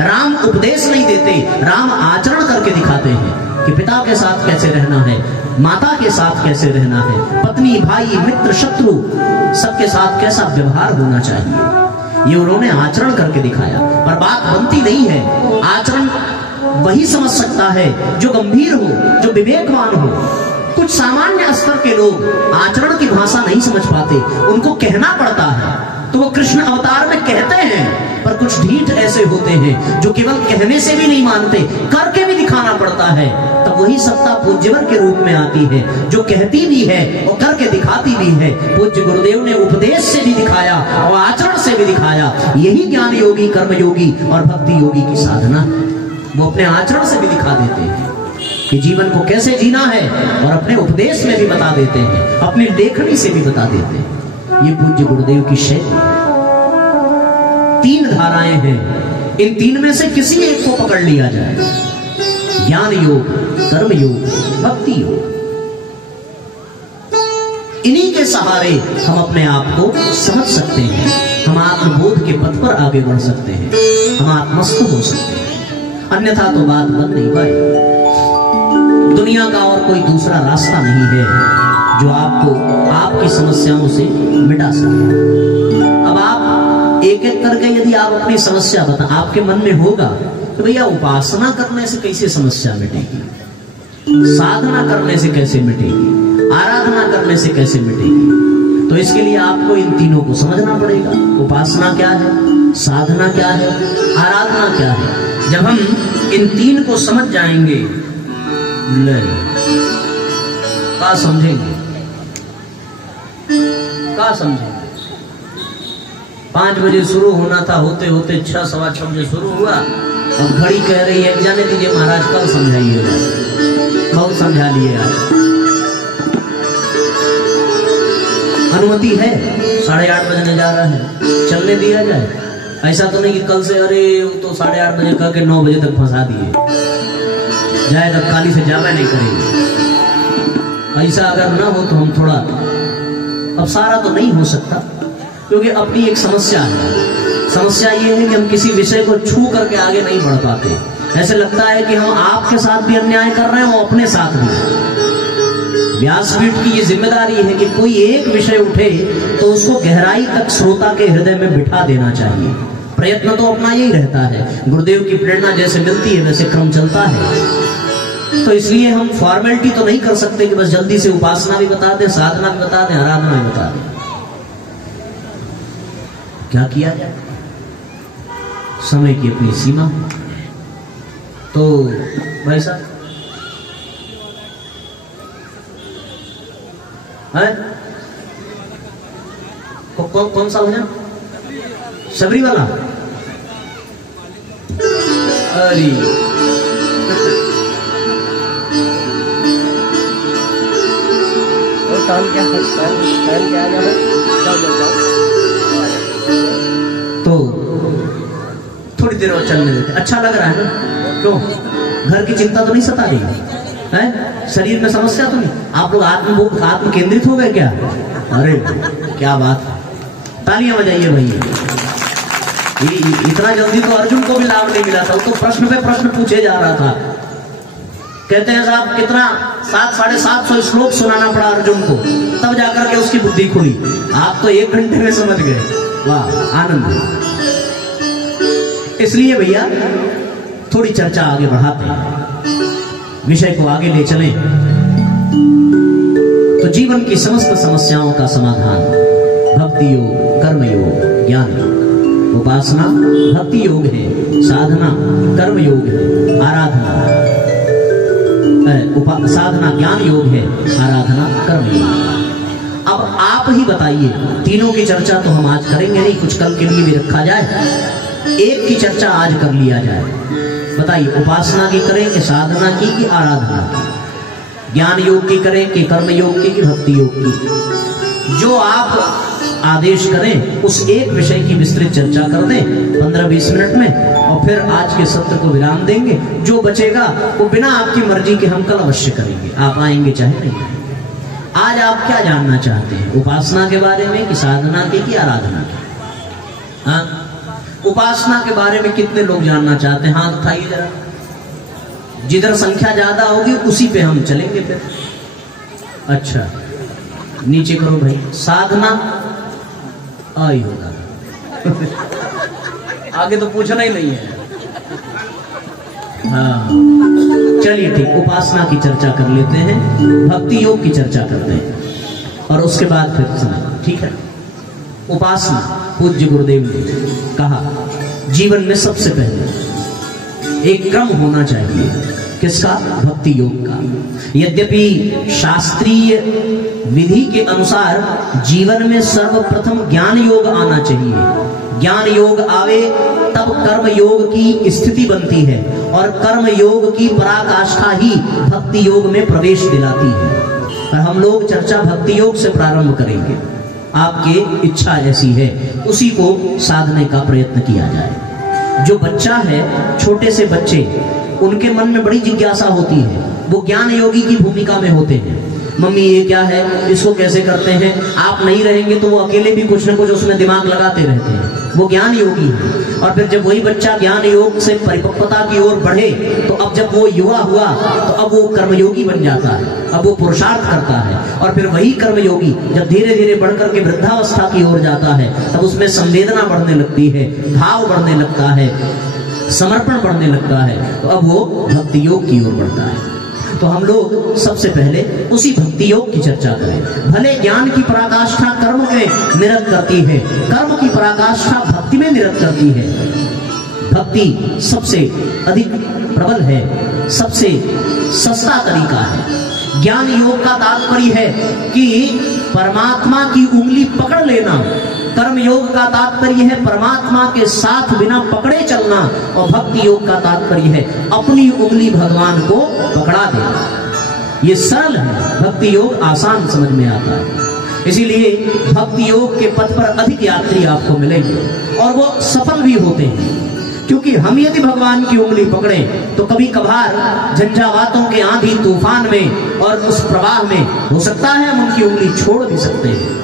राम उपदेश नहीं देते, राम आचरण करके दिखाते हैं कि पिता के साथ कैसे रहना है, माता के साथ कैसे रहना है, पत्नी, भाई, मित्र, शत्रु सबके साथ कैसा व्यवहार होना चाहिए, ये उन्होंने आचरण करके दिखाया। पर बात बनती नहीं है। आचरण वही समझ सकता है जो गंभीर हो, जो विवेकवान हो। कुछ सामान्य स्तर के लोग आचरण की भाषा नहीं समझ पाते, उनको कहना पड़ता है तो वो कृष्ण अवतार में कहते हैं। पर कुछ ढीठ ऐसे होते हैं जो केवल कहने से भी नहीं मानते, करके भी दिखाना पड़ता है। तब वही सत्ता पूज्यवर के रूप में आती है, जो कहती भी है और करके दिखाती भी है। पूज्य गुरुदेव ने उपदेश से भी दिखाया और आचरण से भी दिखाया। यही ज्ञान योगी, कर्म योगी और भक्ति योगी की साधना। वो अपने आचरण से भी दिखा देते हैं कि जीवन को कैसे जीना है, और अपने उपदेश में भी बता देते हैं, अपनी लेखनी से भी बता देते हैं। ये पूज्य गुरुदेव की शैली। 3 धाराएं हैं, इन 3 में से किसी एक को पकड़ लिया जाए, ज्ञान योग, कर्म योग, भक्ति योग। इन्हीं के सहारे हम अपने आप को समझ सकते हैं, हम आत्मबोध के पथ पर आगे बढ़ सकते हैं, हम आत्मस्थ हो सकते हैं। अन्यथा तो बात बन नहीं पाई। दुनिया का और कोई दूसरा रास्ता नहीं है जो आपको आपकी समस्याओं से मिटा सके। अब आप एक एक करके यदि आप अपनी समस्या बता, आपके मन में होगा तो भैया उपासना करने से कैसे समस्या मिटेगी, साधना करने से कैसे मिटेगी, आराधना करने से कैसे मिटेगी। तो इसके लिए आपको इन तीनों को समझना पड़ेगा। उपासना क्या है, साधना क्या है, आराधना क्या है। जब हम इन 3 को समझ जाएंगे, क्या समझेंगे, क्या समझेंगे। 5 बजे शुरू होना था, होते होते 6, सवा 6 बजे शुरू हुआ। अब घड़ी कह रही है जाने दीजिए महाराज, कल समझाइएगा। बहुत समझा लिए आज, अनुमति है, 8:30 बजने जा रहा है, चलने दिया जाए। ऐसा तो नहीं कि कल से अरे तो 8:30 बजे कह के 9 बजे तक फंसा दिए, जाए तब काली से ज्यादा नहीं करेंगे। ऐसा अगर ना हो तो हम थोड़ा, अब सारा तो नहीं हो सकता क्योंकि अपनी एक समस्या है। समस्या ये है कि हम किसी विषय को छू करके आगे नहीं बढ़ पाते। ऐसे लगता है कि हम आपके साथ भी अन्याय कर रहे हैं और अपने साथ भी। व्यासपीठ की ये जिम्मेदारी है कि कोई एक विषय उठे तो उसको गहराई तक श्रोता के हृदय में बिठा देना चाहिए। प्रयत्न तो अपना यही रहता है, गुरुदेव की प्रेरणा जैसे मिलती है वैसे क्रम चलता है। तो इसलिए हम फॉर्मेलिटी तो नहीं कर सकते कि बस जल्दी से उपासना भी बता दें, साधना भी बता दें, आराधना भी बता दें। क्या किया जाए, समय की अपनी सीमा। तो भाई साहब है कौन सा भजन, शबरी वाला? अरे तो थोड़ी देर और चलने देते, अच्छा लग रहा है ना? क्यों, घर की चिंता तो नहीं सता रही है, शरीर में समस्या तो नहीं? आप लोग आत्म केंद्रित हो गए क्या? अरे क्या बात, तालियां बजाइए भैया। इतना जल्दी तो अर्जुन को भी लाभ नहीं मिला था, वो तो प्रश्न पे प्रश्न पूछे जा रहा था। कहते हैं साहब कितना 700-750 श्लोक सुनाना पड़ा अर्जुन को, तब जाकर के उसकी बुद्धि खुली। आप तो 1 घंटे में समझ गए, वाह आनंद। इसलिए भैया थोड़ी चर्चा आगे बढ़ाते हैं, विषय को आगे ले चलें। तो जीवन की समस्त समस्याओं का समाधान भक्ति योग, कर्म योग, ज्ञान योग। उपासना भक्ति योग है, साधना कर्म योग है, आराधना साधना ज्ञान योग है, आराधना कर्म योग। अब आप ही बताइए, तीनों की चर्चा तो हम आज करेंगे नहीं, कुछ कल के लिए भी रखा जाए। एक की चर्चा आज कर लिया जाए। बताइए, उपासना की करें कि साधना की कि आराधना की, ज्ञान योग की करें कि कर्म योग की कि भक्ति योग की? जो आप आदेश करें उस एक विषय की विस्तृत चर्चा कर दें 15-20 मिनट में, और फिर आज के सत्र को विराम देंगे। जो बचेगा वो बिना आपकी मर्जी के हम कल अवश्य करेंगे, आप आएंगे चाहे नहीं। आज आप क्या जानना चाहते हैं, उपासना के बारे में कि साधना की कि आराधना की? हाँ, उपासना के बारे में कितने लोग जानना चाहते हैं? हाथ उठाइए जरा। जिधर संख्या ज्यादा होगी उसी पे हम चलेंगे फिर। अच्छा, नीचे करो भाई। साधना आई होगा आगे तो पूछना ही नहीं है। हाँ, चलिए ठीक, उपासना की चर्चा कर लेते हैं, भक्ति योग की चर्चा करते हैं और उसके बाद फिर सुना, ठीक है? उपासना, पूज्य गुरुदेव ने कहा जीवन में सबसे पहले एक क्रम होना चाहिए। किसका? भक्ति योग का। यद्यपि शास्त्रीय विधि के अनुसार जीवन में सर्वप्रथम ज्ञान योग आना चाहिए। ज्ञान योग आवे तब कर्म योग की स्थिति बनती है और कर्म योग की पराकाष्ठा ही भक्ति योग में प्रवेश दिलाती है। पर हम लोग चर्चा भक्ति योग से प्रारंभ करेंगे। आपकी इच्छा ऐसी है, उसी को साधने का प्रयत्न किया जाए। जो बच्चा है, छोटे से बच्चे, उनके मन में बड़ी जिज्ञासा होती है, वो ज्ञान योगी की भूमिका में होते हैं। मम्मी ये क्या है, इसको कैसे करते हैं? आप नहीं रहेंगे तो वो अकेले भी कुछ न कुछ उसमें दिमाग लगाते रहते हैं, वो ज्ञान योगी है। और फिर जब वही बच्चा ज्ञान योग से परिपक्वता की ओर बढ़े तो अब जब वो युवा हुआ तो अब वो कर्मयोगी बन जाता है, अब वो पुरुषार्थ करता है। और फिर वही कर्मयोगी जब धीरे धीरे बढ़कर के वृद्धावस्था की ओर जाता है तब उसमें संवेदना बढ़ने लगती है, भाव बढ़ने लगता है, समर्पण बढ़ने लगता है, तो अब वो भक्ति योग की ओर बढ़ता है। तो हम लोग सबसे पहले उसी भक्ति योग की चर्चा करें। भले ज्ञान की पराकाष्ठा कर्म में निरत करती है, कर्म की पराकाष्ठा भक्ति में निरत करती है। भक्ति सबसे अधिक प्रबल है, सबसे सस्ता तरीका है। ज्ञान योग का तात्पर्य है कि परमात्मा की उंगली पकड़ लेना, कर्म योग का तात्पर्य है परमात्मा के साथ बिना पकड़े चलना, और भक्ति योग का तात्पर्य है अपनी उंगली भगवान को पकड़ा देना। ये सरल है, भक्ति योग आसान समझ में आता है। इसीलिए भक्ति योग के पथ पर अधिक यात्री आपको मिलेंगे और वो सफल भी होते हैं। क्योंकि हम यदि भगवान की उंगली पकड़ें तो कभी कभार झंझावातों के आंधी तूफान में और उस प्रवाह में हो सकता है हम उनकी उंगली छोड़ भी सकते हैं।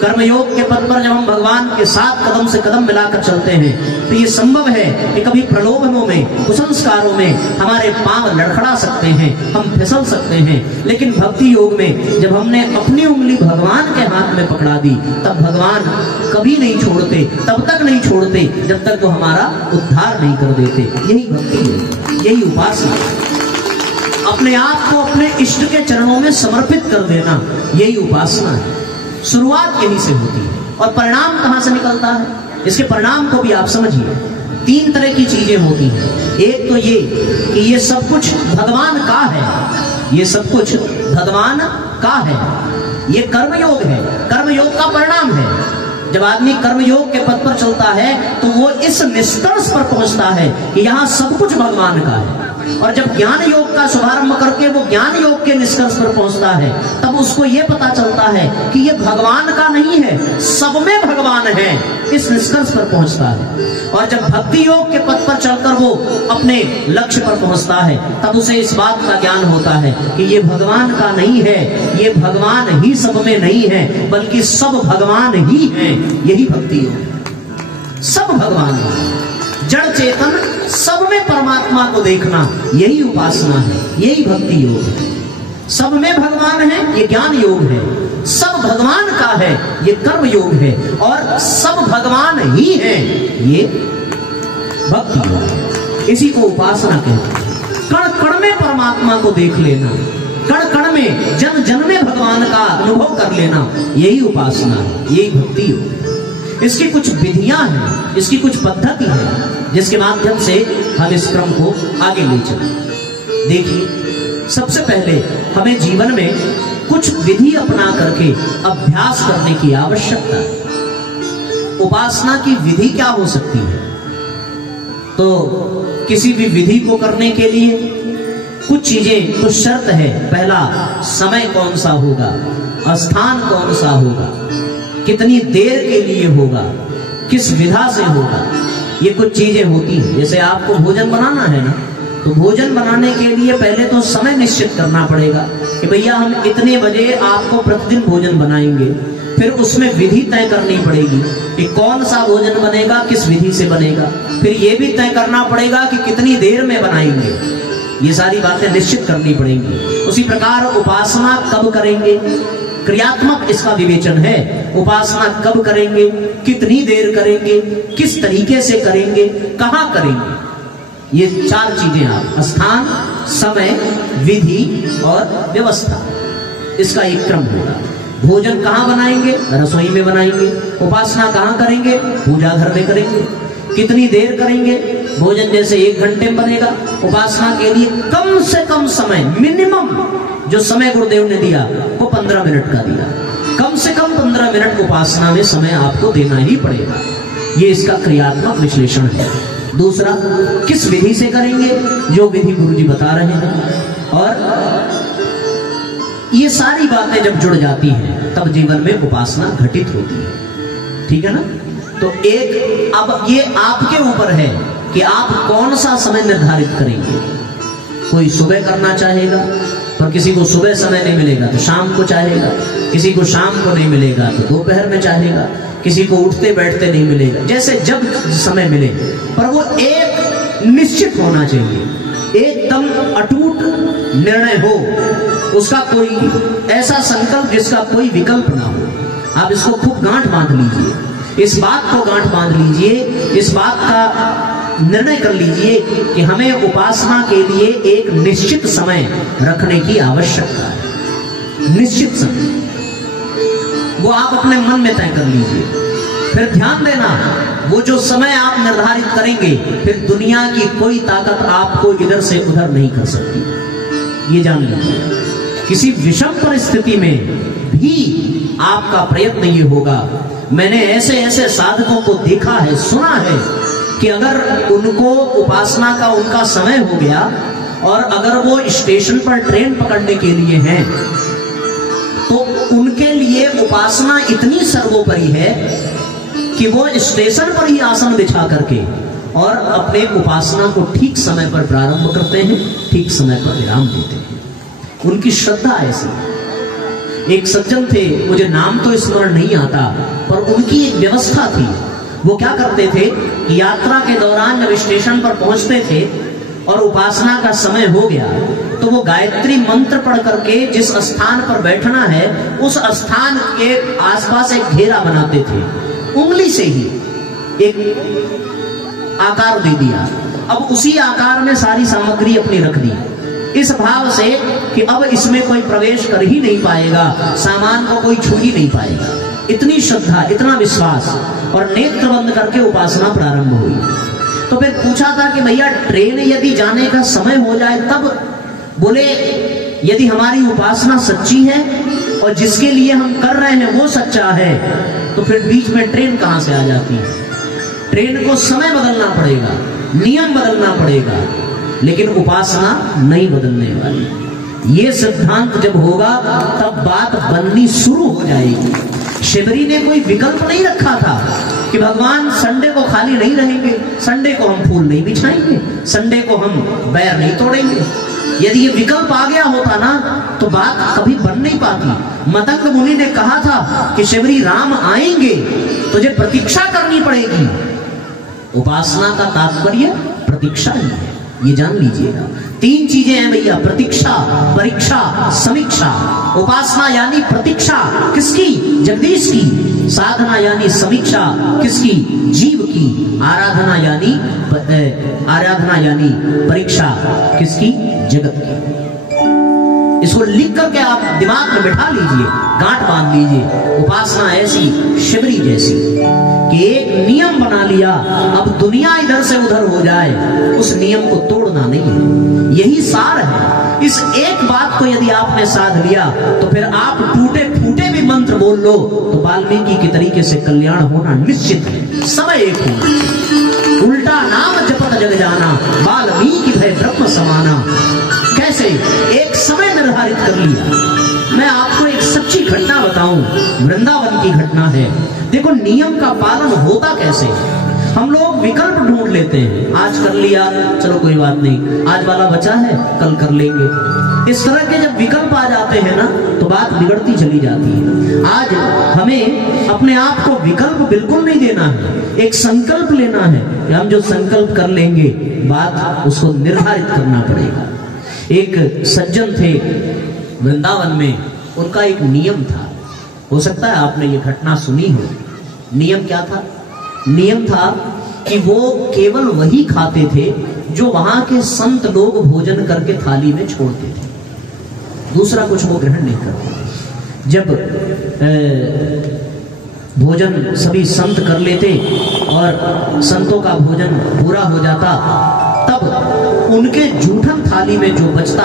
कर्मयोग के पथ पर जब हम भगवान के साथ कदम से कदम मिलाकर चलते हैं तो ये संभव है कि कभी प्रलोभनों में, कुसंस्कारों में हमारे पांव लड़खड़ा सकते हैं, हम फिसल सकते हैं। लेकिन भक्ति योग में जब हमने अपनी उंगली भगवान के हाथ में पकड़ा दी तब भगवान कभी नहीं छोड़ते, तब तक नहीं छोड़ते जब तक वो हमारा उद्धार नहीं कर देते। यही भक्ति है, यही उपासना। अपने आप को अपने इष्ट के चरणों में समर्पित कर देना, यही उपासना है। शुरुआत यहीं से होती है और परिणाम कहां से निकलता है, इसके परिणाम को भी आप समझिए। 3 तरह की चीजें होती हैं। एक तो ये कि ये सब कुछ भगवान का है, ये सब कुछ भगवान का है, ये कर्मयोग है, कर्मयोग का परिणाम है। जब आदमी कर्मयोग के पथ पर चलता है तो वो इस निष्कर्ष पर पहुंचता है कि यहां सब कुछ भगवान का है। और जब ज्ञान योग का शुभारंभ करके वो ज्ञान योग के निष्कर्ष पर पहुंचता है तब उसको ये पता चलता है कि ये भगवान का नहीं है, सब में भगवान है, इस निष्कर्ष पर पहुंचता है। और जब भक्ति योग के पथ पर चलकर वो अपने लक्ष्य पर पहुंचता है तब उसे इस बात का ज्ञान होता है कि ये भगवान का नहीं है, ये भगवान ही सब में नहीं है, बल्कि सब भगवान ही है। यही भक्ति योग, सब भगवान है, जड़ चेतन सब में परमात्मा को देखना, यही उपासना है, यही भक्ति योग है। सब में भगवान है, ये ज्ञान योग है। सब भगवान का है, ये कर्म योग है। और सब भगवान ही है, ये भक्ति योग है। इसी को उपासना कहते हैं। कण कण में परमात्मा को देख लेना, कण कण में, जन जन में भगवान का अनुभव कर लेना, यही उपासना है, यही भक्ति योग है। इसकी कुछ विधियां हैं, इसकी कुछ पद्धति है जिसके माध्यम से हम इस क्रम को आगे ले चलें। देखिए, सबसे पहले हमें जीवन में कुछ विधि अपना करके अभ्यास करने की आवश्यकता है। उपासना की विधि क्या हो सकती है? तो किसी भी विधि को करने के लिए कुछ चीजें, कुछ शर्त है। पहला, समय कौन सा होगा, स्थान कौन सा होगा, कितनी देर के लिए होगा, किस विधा से होगा, ये कुछ चीजें होती हैं। जैसे आपको भोजन बनाना है ना, तो भोजन बनाने के लिए पहले तो समय निश्चित करना पड़ेगा कि भैया हम इतने बजे आपको प्रतिदिन भोजन बनाएंगे। फिर उसमें विधि तय करनी पड़ेगी कि कौन सा भोजन बनेगा, किस विधि से बनेगा। फिर ये भी तय करना पड़ेगा कि कितनी देर में बनाएंगे। ये सारी बातें निश्चित करनी पड़ेंगी। उसी प्रकार उपासना कब करेंगे, क्रियात्मक इसका विवेचन है। उपासना कब करेंगे, कितनी देर करेंगे, किस तरीके से करेंगे, कहां करेंगे, ये चार चीजें आप, स्थान, समय, विधि और व्यवस्था, इसका एक क्रम होगा। भोजन कहां बनाएंगे, रसोई में बनाएंगे। उपासना कहां करेंगे, पूजा घर में करेंगे। कितनी देर करेंगे, भोजन जैसे 1 घंटे में बनेगा, उपासना के लिए कम से कम समय, मिनिमम जो समय गुरुदेव ने दिया वो 15 मिनट का दिया। कम से कम 15 मिनट उपासना में समय आपको देना ही पड़ेगा। ये इसका क्रियात्मक विश्लेषण है। दूसरा, किस विधि से करेंगे, जो विधि गुरुजी बता रहे हैं। और ये सारी बातें जब जुड़ जाती हैं तब जीवन में उपासना घटित होती है। ठीक है ना। तो एक, अब ये आपके ऊपर है कि आप कौन सा समय निर्धारित करेंगे। कोई सुबह करना चाहेगा, पर किसी को सुबह समय नहीं मिलेगा तो शाम को चाहेगा, किसी को शाम को नहीं मिलेगा तो दोपहर में चाहेगा, किसी को उठते बैठते नहीं मिलेगा। जैसे जब समय मिले, पर वो एक निश्चित होना चाहिए, एकदम अटूट निर्णय हो, उसका कोई ऐसा संकल्प जिसका कोई विकल्प ना हो। आप इसको खूब गांठ बांध लीजिए, इस बात को गांठ बांध लीजिए, इस बात का निर्णय कर लीजिए कि हमें उपासना के लिए एक निश्चित समय रखने की आवश्यकता है। निश्चित समय वो आप अपने मन में तय कर लीजिए। फिर ध्यान देना, वो जो समय आप निर्धारित करेंगे, फिर दुनिया की कोई ताकत आपको इधर से उधर नहीं कर सकती। ये जान लीजिए। किसी विषम परिस्थिति में भी आपका प्रयत्न ये होगा। मैंने ऐसे ऐसे साधकों को देखा है, सुना है कि अगर उनको उपासना का उनका समय हो गया और अगर वो स्टेशन पर ट्रेन पकड़ने के लिए हैं, तो उनके लिए उपासना इतनी सर्वोपरि है कि वो स्टेशन पर ही आसन बिछा करके और अपने उपासना को ठीक समय पर प्रारंभ करते हैं, ठीक समय पर विराम देते हैं। उनकी श्रद्धा ऐसी। एक सज्जन थे, मुझे नाम तो स्मरण नहीं आता, पर उनकी एक व्यवस्था थी। वो क्या करते थे कि यात्रा के दौरान जब स्टेशन पर पहुंचते थे और उपासना का समय हो गया, तो वो गायत्री मंत्र पढ़ करके जिस स्थान पर बैठना है उस स्थान के आसपास एक घेरा बनाते थे। उंगली से ही एक आकार दे दिया। अब उसी आकार में सारी सामग्री अपनी रख दी, इस भाव से कि अब इसमें कोई प्रवेश कर ही नहीं पाएगा, सामान को कोई छू ही नहीं पाएगा। इतनी श्रद्धा, इतना विश्वास, और नेत्र बंद करके उपासना प्रारंभ हुई। तो फिर पूछा था कि भैया ट्रेन यदि जाने का समय हो जाए तब? बोले यदि हमारी उपासना सच्ची है और जिसके लिए हम कर रहे हैं वो सच्चा है, तो फिर बीच में ट्रेन कहां से आ जाती है। ट्रेन को समय बदलना पड़ेगा, नियम बदलना पड़ेगा, लेकिन उपासना नहीं बदलने वाली। ये सिद्धांत जब होगा तब बात बननी शुरू हो जाएगी। शिवरी ने कोई विकल्प नहीं रखा था कि भगवान संडे को खाली नहीं रहेंगे, संडे को हम फूल नहीं बिछाएंगे, संडे को हम बैर नहीं तोड़ेंगे। यदि ये विकल्प आ गया होता ना तो बात कभी बन नहीं पाती। मतंग मुनि ने कहा था कि शिवरी राम आएंगे, तुझे प्रतीक्षा करनी पड़ेगी। उपासना का तात्पर्य प्रतीक्षा ही है, ये जान लीजिएगा। 3 चीजें हैं भैया, प्रतीक्षा, परीक्षा, समीक्षा। उपासना यानी प्रतीक्षा किसकी? जगदीश की। साधना यानी समीक्षा किसकी? जीव की। आराधना यानी परीक्षा किसकी? जगत की। इसको लिख करके आप दिमाग में बिठा लीजिए, गांठ बांध लीजिए। उपासना ऐसी शिवरी जैसी कि एक नियम बना लिया, अब दुनिया इधर से उधर हो जाए, उस नियम को तोड़ना नहीं है। यही सार है। इस एक बात को यदि आपने साध लिया तो फिर आप टूटे फूटे भी मंत्र बोल लो तो वाल्मीकि के तरीके से कल्याण होना निश्चित है। समय एक हो, उल्टा नाम जपत जग जाना, वाल्मीकि भय ब्रह्म समाना। कैसे? एक समय निर्धारित कर लिया। मैं आपको एक सच्ची घटना बताऊं, वृंदावन की घटना है। देखो नियम का पालन होता कैसे। हम लोग विकल्प ढूंढ लेते हैं, आज कर लिया चलो कोई बात नहीं, आज वाला बचा है कल कर लेंगे। इस तरह के जब विकल्प आ जाते हैं ना तो बात बिगड़ती चली जाती है। आज हमें अपने आप को विकल्प बिल्कुल नहीं देना है, एक संकल्प लेना है कि हम जो संकल्प कर लेंगे बात उसको निर्धारित करना पड़ेगा। एक सज्जन थे वृंदावन में, उनका एक नियम था, हो सकता है आपने ये घटना सुनी हो। नियम क्या था? नियम था कि वो केवल वही खाते थे जो वहां के संत लोग भोजन करके थाली में छोड़ते थे, दूसरा कुछ वो ग्रहण नहीं करते। जब भोजन सभी संत कर लेते और संतों का भोजन पूरा हो जाता, तब उनके जूठन थाली में जो बचता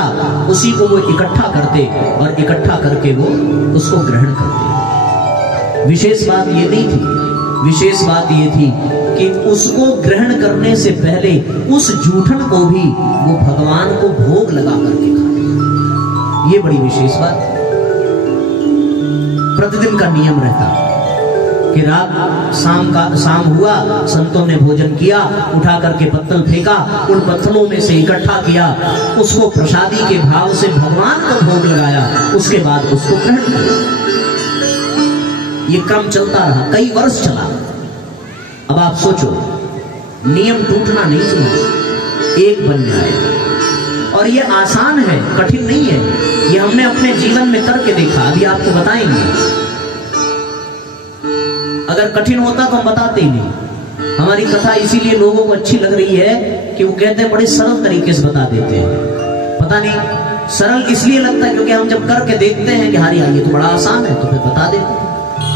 उसी को वो इकट्ठा करते और इकट्ठा करके वो उसको ग्रहण करते। विशेष बात ये नहीं थी, विशेष बात ये थी कि उसको ग्रहण करने से पहले उस जूठन को भी वो भगवान को भोग लगा करके खाते। ये बड़ी विशेष बात। प्रतिदिन का नियम रहता कि रात शाम हुआ, संतों ने भोजन किया, उठा करके पत्तल फेंका, उन पत्तलों में से इकट्ठा किया, उसको प्रसादी के भाव से भगवान को भोग लगाया, उसके बाद उसको ग्रहण किया। ये क्रम चलता रहा, कई वर्ष चला। अब आप सोचो, नियम टूटना नहीं चाहिए, एक बन जाए। और ये आसान है, कठिन नहीं है। ये हमने अपने जीवन में करके देखा, अभी आपको बताएंगे। अगर कठिन होता तो हम बताते ही नहीं। हमारी कथा इसीलिए लोगों को अच्छी लग रही है कि वो कहते हैं बड़े सरल तरीके से बता देते हैं। पता नहीं सरल इसलिए लगता है क्योंकि हम जब करके देखते हैं कि हारी ये तो बड़ा आसान है, तो फिर बता देते हैं।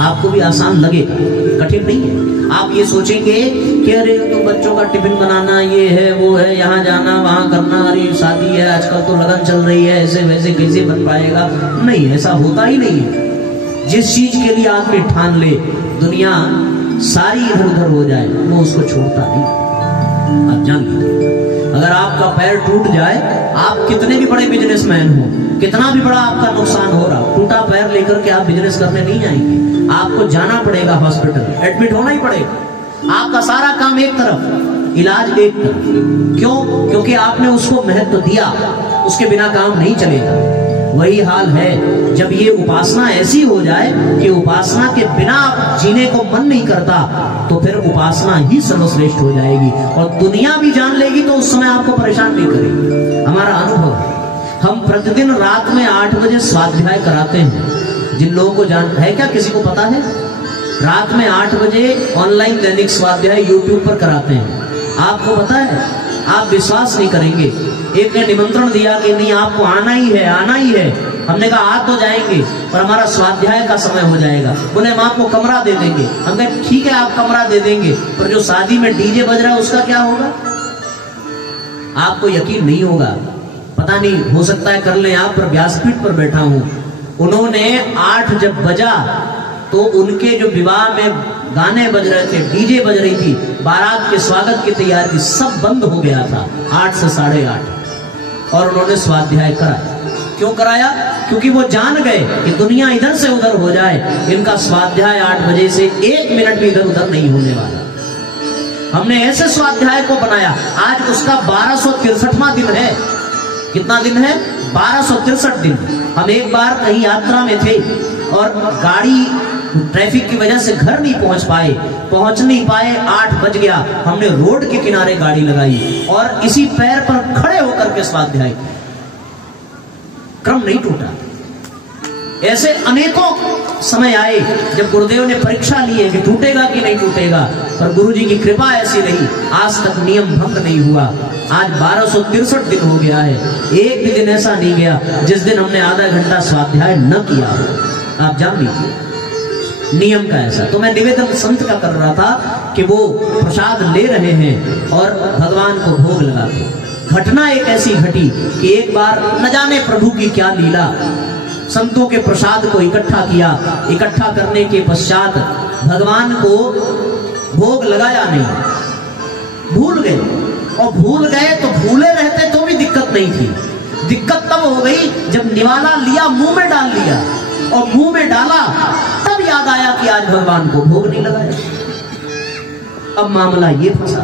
आपको भी आसान लगेगा, कठिन नहीं है। आप ये सोचेंगे कि अरे तो बच्चों का टिफिन बनाना, ये है वो है, यहाँ जाना वहां करना, अरे शादी है आजकल तो लगन चल रही है, ऐसे वैसे कैसे बन पाएगा। नहीं, ऐसा होता ही नहीं है। जिस चीज के लिए आदमी ठान ले, दुनिया सारी इधर उधर हो जाए, वो उसको छोड़ता नहीं। आप जान लीजिए, अगर आपका पैर टूट जाए, आप कितने भी बड़े बिजनेसमैन हो, कितना भी बड़ा आपका नुकसान हो रहा, टूटा पैर लेकर के आप बिजनेस करने नहीं आएंगे। आपको जाना पड़ेगा हॉस्पिटल, एडमिट होना ही पड़ेगा। आपका सारा काम एक तरफ, इलाज एक तरफ। क्यों? क्योंकि आपने उसको महत्व दिया, उसके बिना काम नहीं चलेगा। वही हाल है जब ये उपासना ऐसी हो जाए कि उपासना के बिना जीने को मन नहीं करता, तो फिर उपासना ही सर्वश्रेष्ठ हो जाएगी और दुनिया भी जान लेगी तो उस समय आपको परेशान नहीं करेगी। हमारा अनुभव है, हम प्रतिदिन रात में 8 बजे स्वाध्याय कराते हैं। जिन लोगों को जान है, क्या किसी को पता है? रात में 8 बजे ऑनलाइन दैनिक स्वाध्याय यूट्यूब पर कराते हैं। आपको पता है? आप विश्वास नहीं करेंगे। एक ने निमंत्रण दिया कि नहीं आपको आना ही है, आना ही है। हमने कहा आ तो जाएंगे पर हमारा स्वाध्याय का समय हो जाएगा। बोले हम आपको कमरा दे देंगे। हम कहे ठीक है आप कमरा दे देंगे, पर जो शादी में डीजे बज रहा है उसका क्या होगा? आपको यकीन नहीं होगा, पता नहीं, हो सकता है कर लें आप, पर व्यासपीठ पर बैठा हूं। उन्होंने 8 जब बजा तो उनके जो विवाह में गाने बज रहे थे, डीजे बज रही थी, बारात के स्वागत की तैयारी, सब बंद हो गया था 8 से 8:30। और उन्होंने स्वाध्याय कराया। क्यों कराया? क्योंकि वो जान गए कि दुनिया इधर से उधर हो जाए, इनका स्वाध्याय 8 बजे से 1 मिनट भी इधर उधर नहीं होने वाला। हमने ऐसे स्वाध्याय को बनाया। आज उसका 1263वां दिन है। कितना दिन है? 1263 दिन। हम एक बार कहीं यात्रा में थे और गाड़ी ट्रैफिक की वजह से घर नहीं पहुंच नहीं पाए, 8 बज गया। हमने रोड के किनारे गाड़ी लगाई और इसी पैर पर खड़े होकर के स्वाध्याय, क्रम नहीं टूटा। ऐसे अनेकों समय आए जब गुरुदेव ने परीक्षा ली है कि टूटेगा कि नहीं टूटेगा, पर गुरुजी की कृपा ऐसी रही, आज तक नियम भंग नहीं हुआ। आज 1263 दिन हो गया है, एक भी दिन ऐसा नहीं गया जिस दिन हमने आधा घंटा स्वाध्याय न किया हो। आप जान लीजिए नियम का ऐसा। तो मैं निवेदन संत का कर रहा था कि वो प्रसाद ले रहे हैं और भगवान को भोग लगाते। घटना एक ऐसी घटी कि एक बार न जाने प्रभु की क्या लीला, संतों के प्रसाद को इकट्ठा किया। इकट्ठा करने के पश्चात भगवान को भोग लगाया नहीं, भूल गए। और भूल गए तो भूले रहते तो भी दिक्कत नहीं थी। दिक्कत तब हो गई जब निवाला लिया, मुंह में डाल लिया, और मुंह में डाला तब याद आया कि आज भगवान को भोग नहीं लगाया। अब मामला ये फंसा।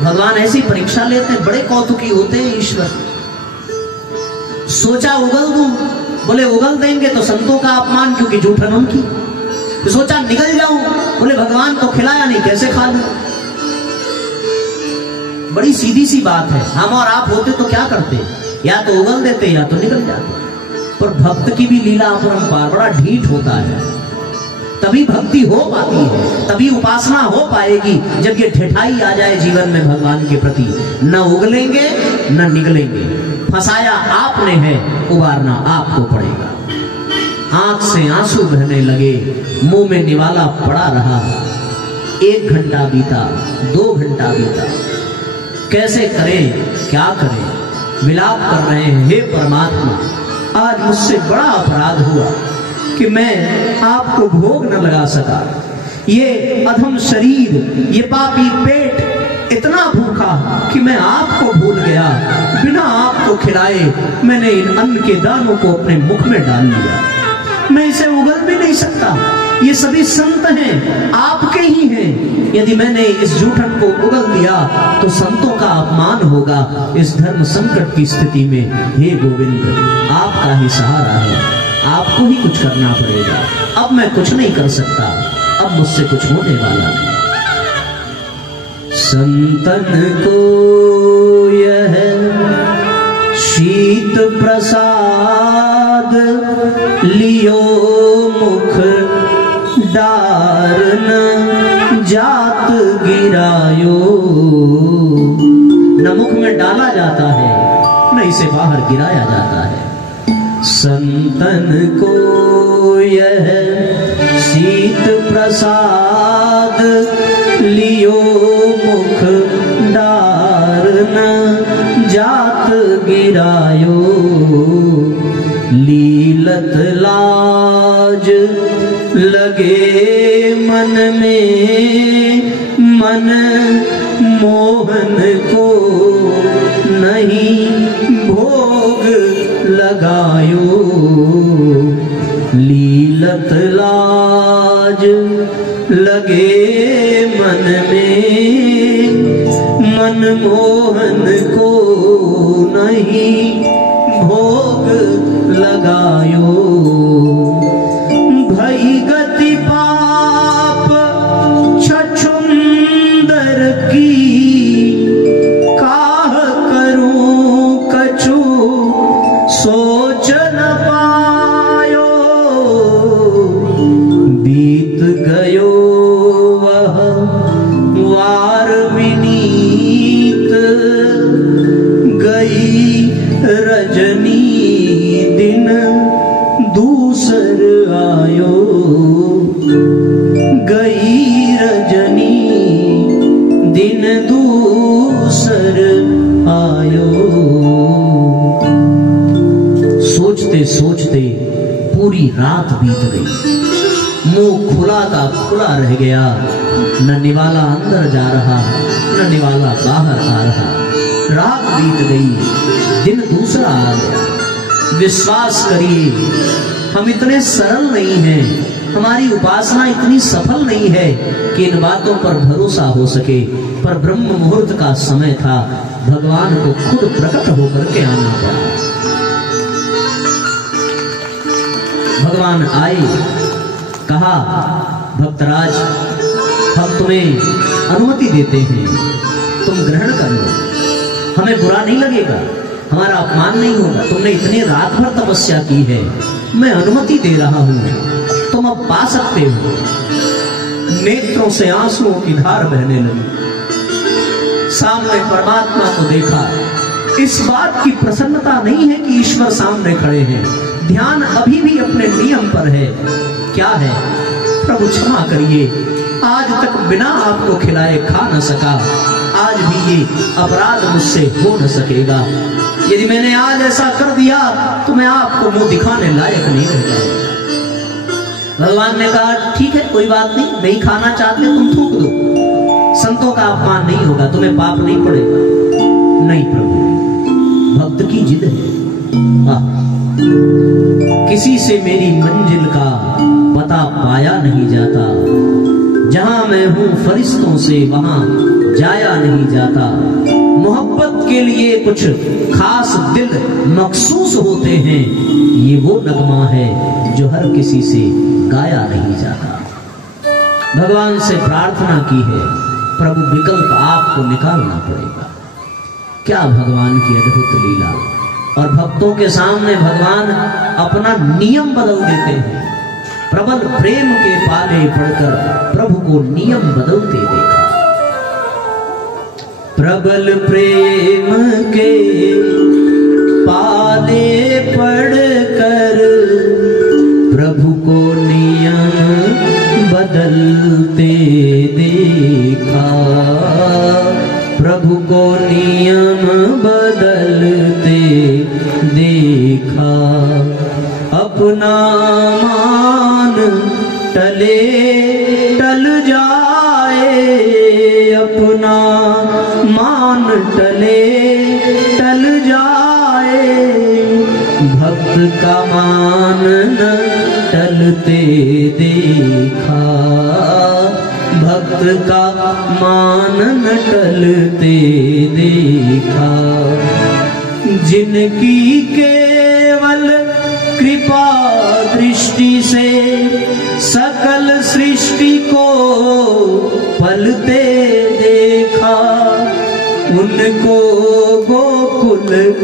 भगवान ऐसी परीक्षा लेते हैं, बड़े कौतुकी होते हैं ईश्वर। सोचा उगल दूं, बोले उगल देंगे तो संतों का अपमान, क्योंकि जूठन उनकी। सोचा निगल जाऊं, बोले भगवान को खिलाया नहीं, कैसे खा लूं। बड़ी सीधी सी बात है। हम और आप होते तो क्या करते, या तो उगल देते या तो निकल जाते। पर भक्त की भी लीला अपरंपार, बड़ा ढीठ होता है। तभी भक्ति हो पाती है, तभी उपासना हो पाएगी जब ये ठेठाई आ जाए जीवन में भगवान के प्रति। न उगलेंगे न निगलेंगे, फंसाया आपने है, उबारना आपको पड़ेगा। आंख से आंसू बहने लगे, मुंह में निवाला पड़ा रहा। 1 घंटा बीता, 2 घंटा बीता, कैसे करें क्या करें, विलाप कर रहे हैं, हे परमात्मा आज मुझसे बड़ा अपराध हुआ कि मैं आपको भोग न लगा सका। ये अधम शरीर, ये पापी पेट इतना भूखा कि मैं आपको भूल गया। बिना आपको खिलाए मैंने इन अन्न के दानों को अपने मुख में डाल लिया। मैं इसे उगल भी नहीं सकता। ये सभी संत हैं, आपके ही हैं। यदि मैंने इस जूठन को उगल दिया तो संतों का अपमान होगा। इस धर्म संकट की स्थिति में हे गोविंद आपका ही सहारा है, आपको ही कुछ करना पड़ेगा। अब मैं कुछ नहीं कर सकता, अब मुझसे कुछ होने वाला नहीं। संतन को यह शीत प्रसाद लियो मुख डारन जात गिरायो। न मुख में डाला जाता है न इसे बाहर गिराया जाता है। संतन को यह शीत प्रसाद लियो मुख डारन जात गिरायो। लीलत लाज लगे मन में, मन मोहन को नहीं भोग लगायो। लीलत लाज लगे मन में, मन मोहन को नहीं भोग लगायो। भई गति पाप छछुंदर की, काह करूं कछु सोच न पायो। बीत गयो वह वार विनीत, गई रजनी दिन दूसर आयो। गई रजनी दिन दूसर आयो। सोचते सोचते पूरी रात बीत गई। मुंह खुला का खुला रह गया। न निवाला अंदर जा रहा न निवाला बाहर आ रहा। रात बीत गई, दिन दूसरा आ गया। विश्वास करिए हम इतने सरल नहीं हैं, हमारी उपासना इतनी सफल नहीं है कि इन बातों पर भरोसा हो सके। पर ब्रह्म मुहूर्त का समय था, भगवान को खुद प्रकट होकर के आना पड़ा। भगवान आए, कहा भक्तराज हम तुम्हें अनुमति देते हैं, तुम ग्रहण कर लो, हमें बुरा नहीं लगेगा, हमारा अपमान नहीं होगा। तुमने इतनी रात भर तपस्या की है, मैं अनुमति दे रहा हूं, तुम अब पा सकते हो। नेत्रों से आंसुओं की धार बहने लगी। सामने परमात्मा को देखा। इस बात की प्रसन्नता नहीं है कि ईश्वर सामने खड़े हैं, ध्यान अभी भी अपने नियम पर है। क्या है? प्रभु क्षमा करिए, आज तक बिना आपको खिलाए खा न सका, आज भी ये अपराध मुझसे हो न सकेगा। यदि मैंने आज ऐसा कर दिया तो मैं आपको मुंह दिखाने लायक नहीं रह जाऊंगा। भगवान ने कहा ठीक है कोई बात नहीं, नहीं खाना चाहते तुम थूक दो। संतों का अपमान नहीं होगा, तुम्हें पाप नहीं पड़ेगा। नहीं प्रभु, भक्त की जिद है। किसी से मेरी मंजिल का पता पाया नहीं जाता, जहां मैं हूं फरिश्तों से वहां जाया नहीं जाता। मोहब्बत के लिए कुछ खास दिल मखसूस होते हैं, ये वो नगमा है जो हर किसी से गाया नहीं जाता। भगवान से प्रार्थना की है, प्रभु विकल्प आपको निकालना पड़ेगा। क्या भगवान की अद्भुत लीला। और भक्तों के सामने भगवान अपना नियम बदल देते हैं। प्रबल प्रेम के पाले पड़कर प्रभु को नियम बदलते देखा। प्रबल प्रेम के पाले पड़कर प्रभु को नियम बदलते देखा। प्रभु को नियम बदलते देखा। अपना मान टले टल जाए, अपना मान टले टल जाए। भक्त का मान न टलते देखा। भक्त का मान न टलते देखा। जिनकी केवल कृपा दृष्टि से सकल सृष्टि को पलते देखा। उनको गोकुल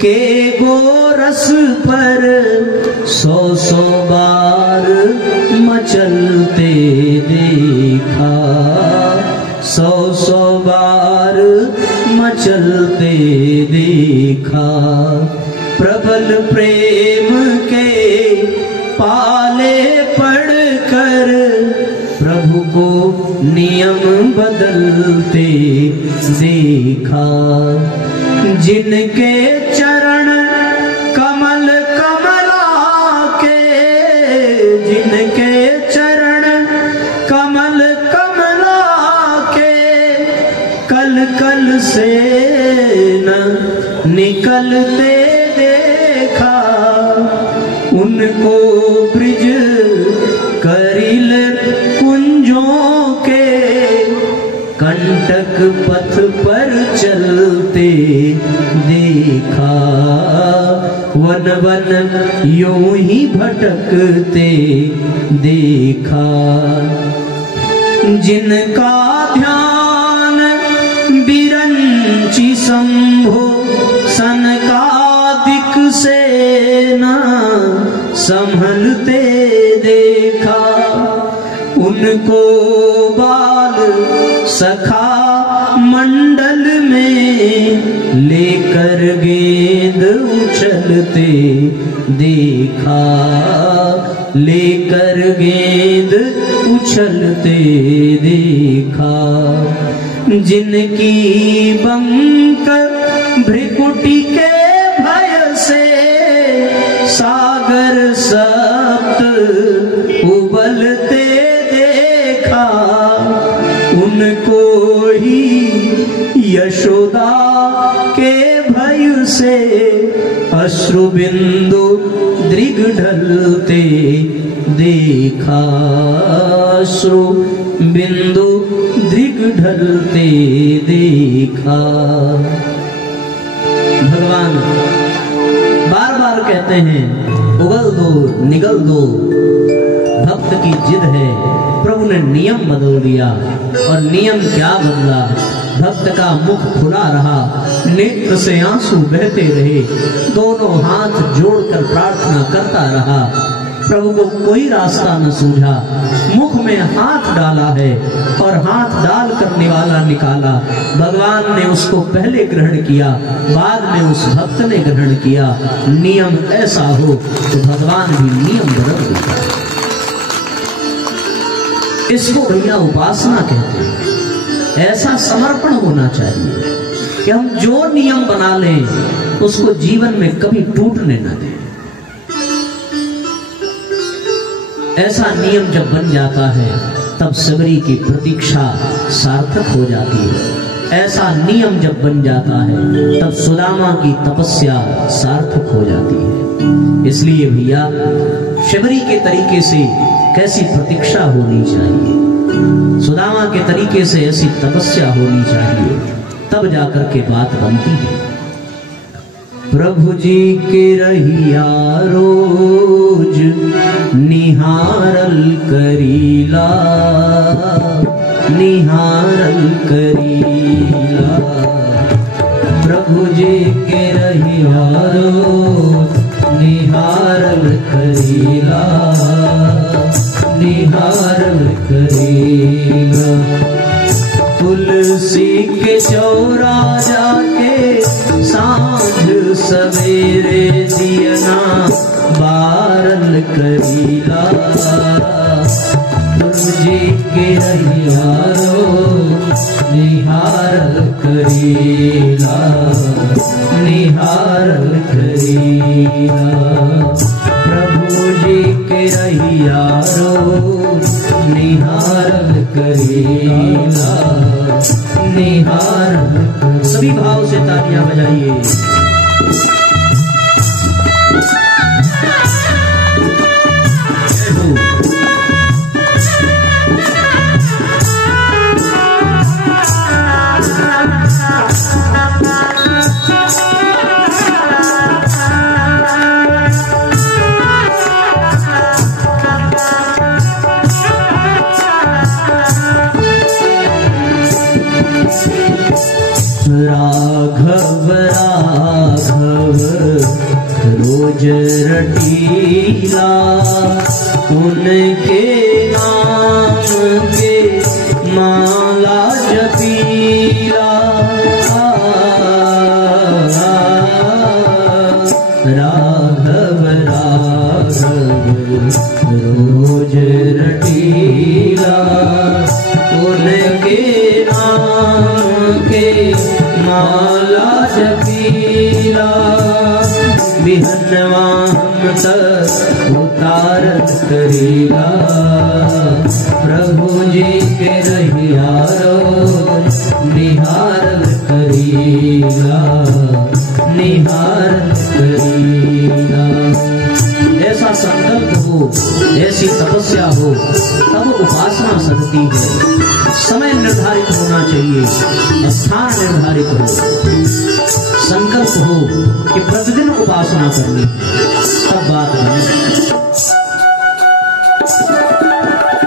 के गोरस पर सौ सौ बार मचलते देखा। सौ सौ बार मचलते देखा। प्रबल प्रेम के पाले पड़कर प्रभु को नियम बदलते देखा। जिनके चरण कमल कमला के, जिनके चरण कमल कमला के कल कल से न निकलते देखा। उनको ब्रिज करिल कुंजों के कंटक पथ पर चलते देखा। वन वन यूं ही भटकते देखा। जिनका ध्यान बिरंची शंभो सनकादिक से न संभलते देखा। उनको बाल सखा मंडल में लेकर गेंद उछलते देखा। लेकर गेंद उछलते देखा। जिनकी बंक भ्रिकुटी के भय से सागर सप्त उबलते देखा। उनको ही यशोदा के भय से अश्रु बिंदु दृग ढलते देखा। अश्रु बिंदु दृग ढलते देखा। भगवान बार बार कहते हैं, उगल दो निगल दो। भक्त की जिद है। प्रभु ने नियम बदल दिया। और नियम क्या बदला? भक्त का मुख खुला रहा, नेत्र से आंसू बहते रहे, दोनों हाथ जोड़कर प्रार्थना करता रहा। प्रभु को कोई रास्ता न सूझा। मुख में हाथ डाला है और हाथ डाल कर निवाला निकाला। भगवान ने उसको पहले ग्रहण किया, बाद में उस भक्त ने ग्रहण किया। नियम ऐसा हो तो भगवान भी नियम बदल देता है। इसको भैया उपासना कहते हैं। ऐसा समर्पण होना चाहिए कि हम जो नियम बना लें उसको जीवन में कभी टूटने न दें। ऐसा नियम जब बन जाता है तब शबरी की प्रतीक्षा सार्थक हो जाती है। ऐसा नियम जब बन जाता है तब सुदामा की तपस्या सार्थक हो जाती है। इसलिए भैया शबरी के तरीके से कैसी प्रतीक्षा होनी चाहिए, सुदामा के तरीके से ऐसी तपस्या होनी चाहिए, तब जाकर के बात बनती है। प्रभु जी के रहिया रोज निहारल करीला, निहारल करीला। प्रभु जी के रहिया रोज निहारल करीला, निहारल करीला। तुलसी के चौरा जाके सांझ सवेरे दियना बारल करीला। तुलसी के रहिया रोज निहारल करीला, निहारल करीला। प्रभु जी के रहिया रोज निहारल करीला, निहारल। सभी भाव से तालियां बजाइए। राघव राघव रोज रटीला, उनके नाम के माला जपीला। राघव राघव रोज रटीला, उनके नाम के माला जपीला। बिहनवा हम तक उतारत करीला, प्रभु जी के रहिया रोज निहारल करीला, निहारल करीला। ऐसा संकल्प हो, ऐसी तपस्या हो, तब उपासना सकती है। समय निर्धारित होना चाहिए, स्थान निर्धारित हो, संकल्प हो कि प्रतिदिन उपासना करनी, तब बात बने।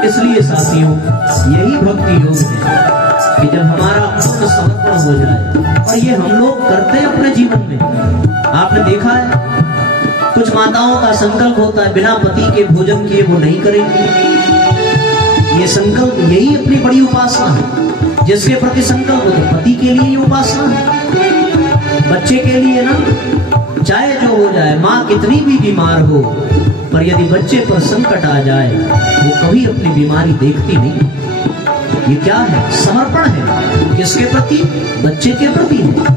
इसलिए साथियों, यही भक्ति योग है कि जब हमारा पूर्ण समर्पण हो जाए, और ये हम लोग करते हैं अपने जीवन में। आपने देखा है कुछ माताओं का संकल्प होता है बिना पति के भोजन किए वो नहीं करेंगी। ये संकल्प, यही अपनी बड़ी उपासना है। जिसके प्रति संकल्प हो तो पति के लिए ही उपासना है, बच्चे के लिए ना, चाहे जो हो जाए, माँ कितनी भी बीमार हो, पर यदि बच्चे पर संकट आ जाए वो कभी अपनी बीमारी देखती नहीं। ये क्या है? समर्पण है। किसके प्रति? बच्चे के प्रति है।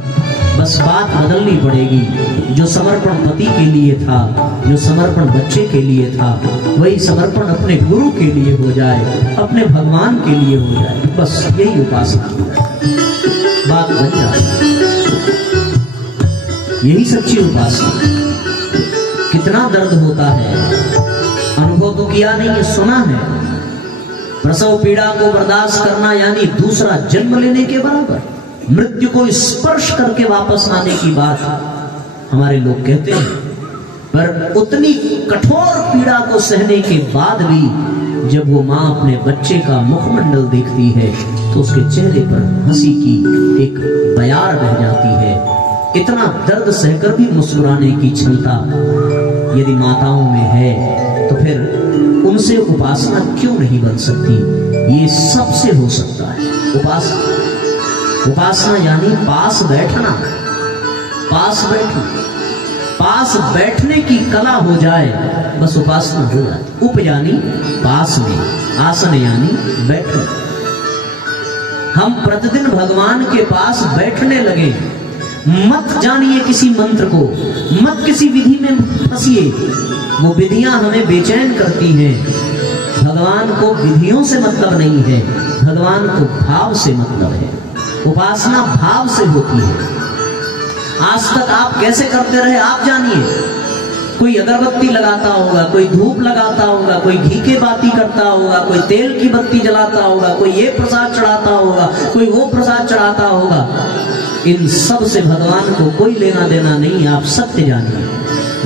बस बात बदलनी पड़ेगी। जो समर्पण पति के लिए था, जो समर्पण बच्चे के लिए था, वही समर्पण अपने गुरु के लिए हो जाए, अपने भगवान के लिए हो जाए। बस यही उपासना हो जाए, बात बन जाए। यही सच्ची उपासना। कितना दर्द होता है, अनुभव तो किया नहीं है, सुना है। प्रसव पीड़ा को बर्दाश्त करना यानी दूसरा जन्म लेने के बराबर। मृत्यु को स्पर्श करके वापस आने की बात हमारे लोग कहते हैं, पर उतनी कठोर पीड़ा को सहने के बाद भी जब वो माँ अपने बच्चे का मुखमंडल देखती है तो उसके चेहरे पर हंसी की एक बयार बह जाती है। इतना दर्द सहकर भी मुस्कुराने की क्षमता यदि माताओं में है तो फिर उनसे उपासना क्यों नहीं बन सकती? ये सबसे हो सकता है। उपासना यानी पास बैठना, पास बैठना, पास बैठने की कला हो जाए, बस उपासना हो जाती। उप यानी पास में, आसन यानी बैठना। हम प्रतिदिन भगवान के पास बैठने लगे। मत जानिए किसी मंत्र को, मत किसी विधि में फंसिए। वो विधियां हमें बेचैन करती हैं। भगवान को विधियों से मतलब नहीं है, भगवान को भाव से मतलब है। उपासना भाव से होती है। आज तक आप कैसे करते रहे आप जानिए। कोई अगरबत्ती लगाता होगा, कोई धूप लगाता होगा, कोई घी के बाती करता होगा, कोई तेल की बत्ती जलाता होगा, कोई ये प्रसाद चढ़ाता होगा, कोई वो प्रसाद चढ़ाता होगा। इन सब से भगवान को कोई लेना देना नहीं। आप सत्य जानिए,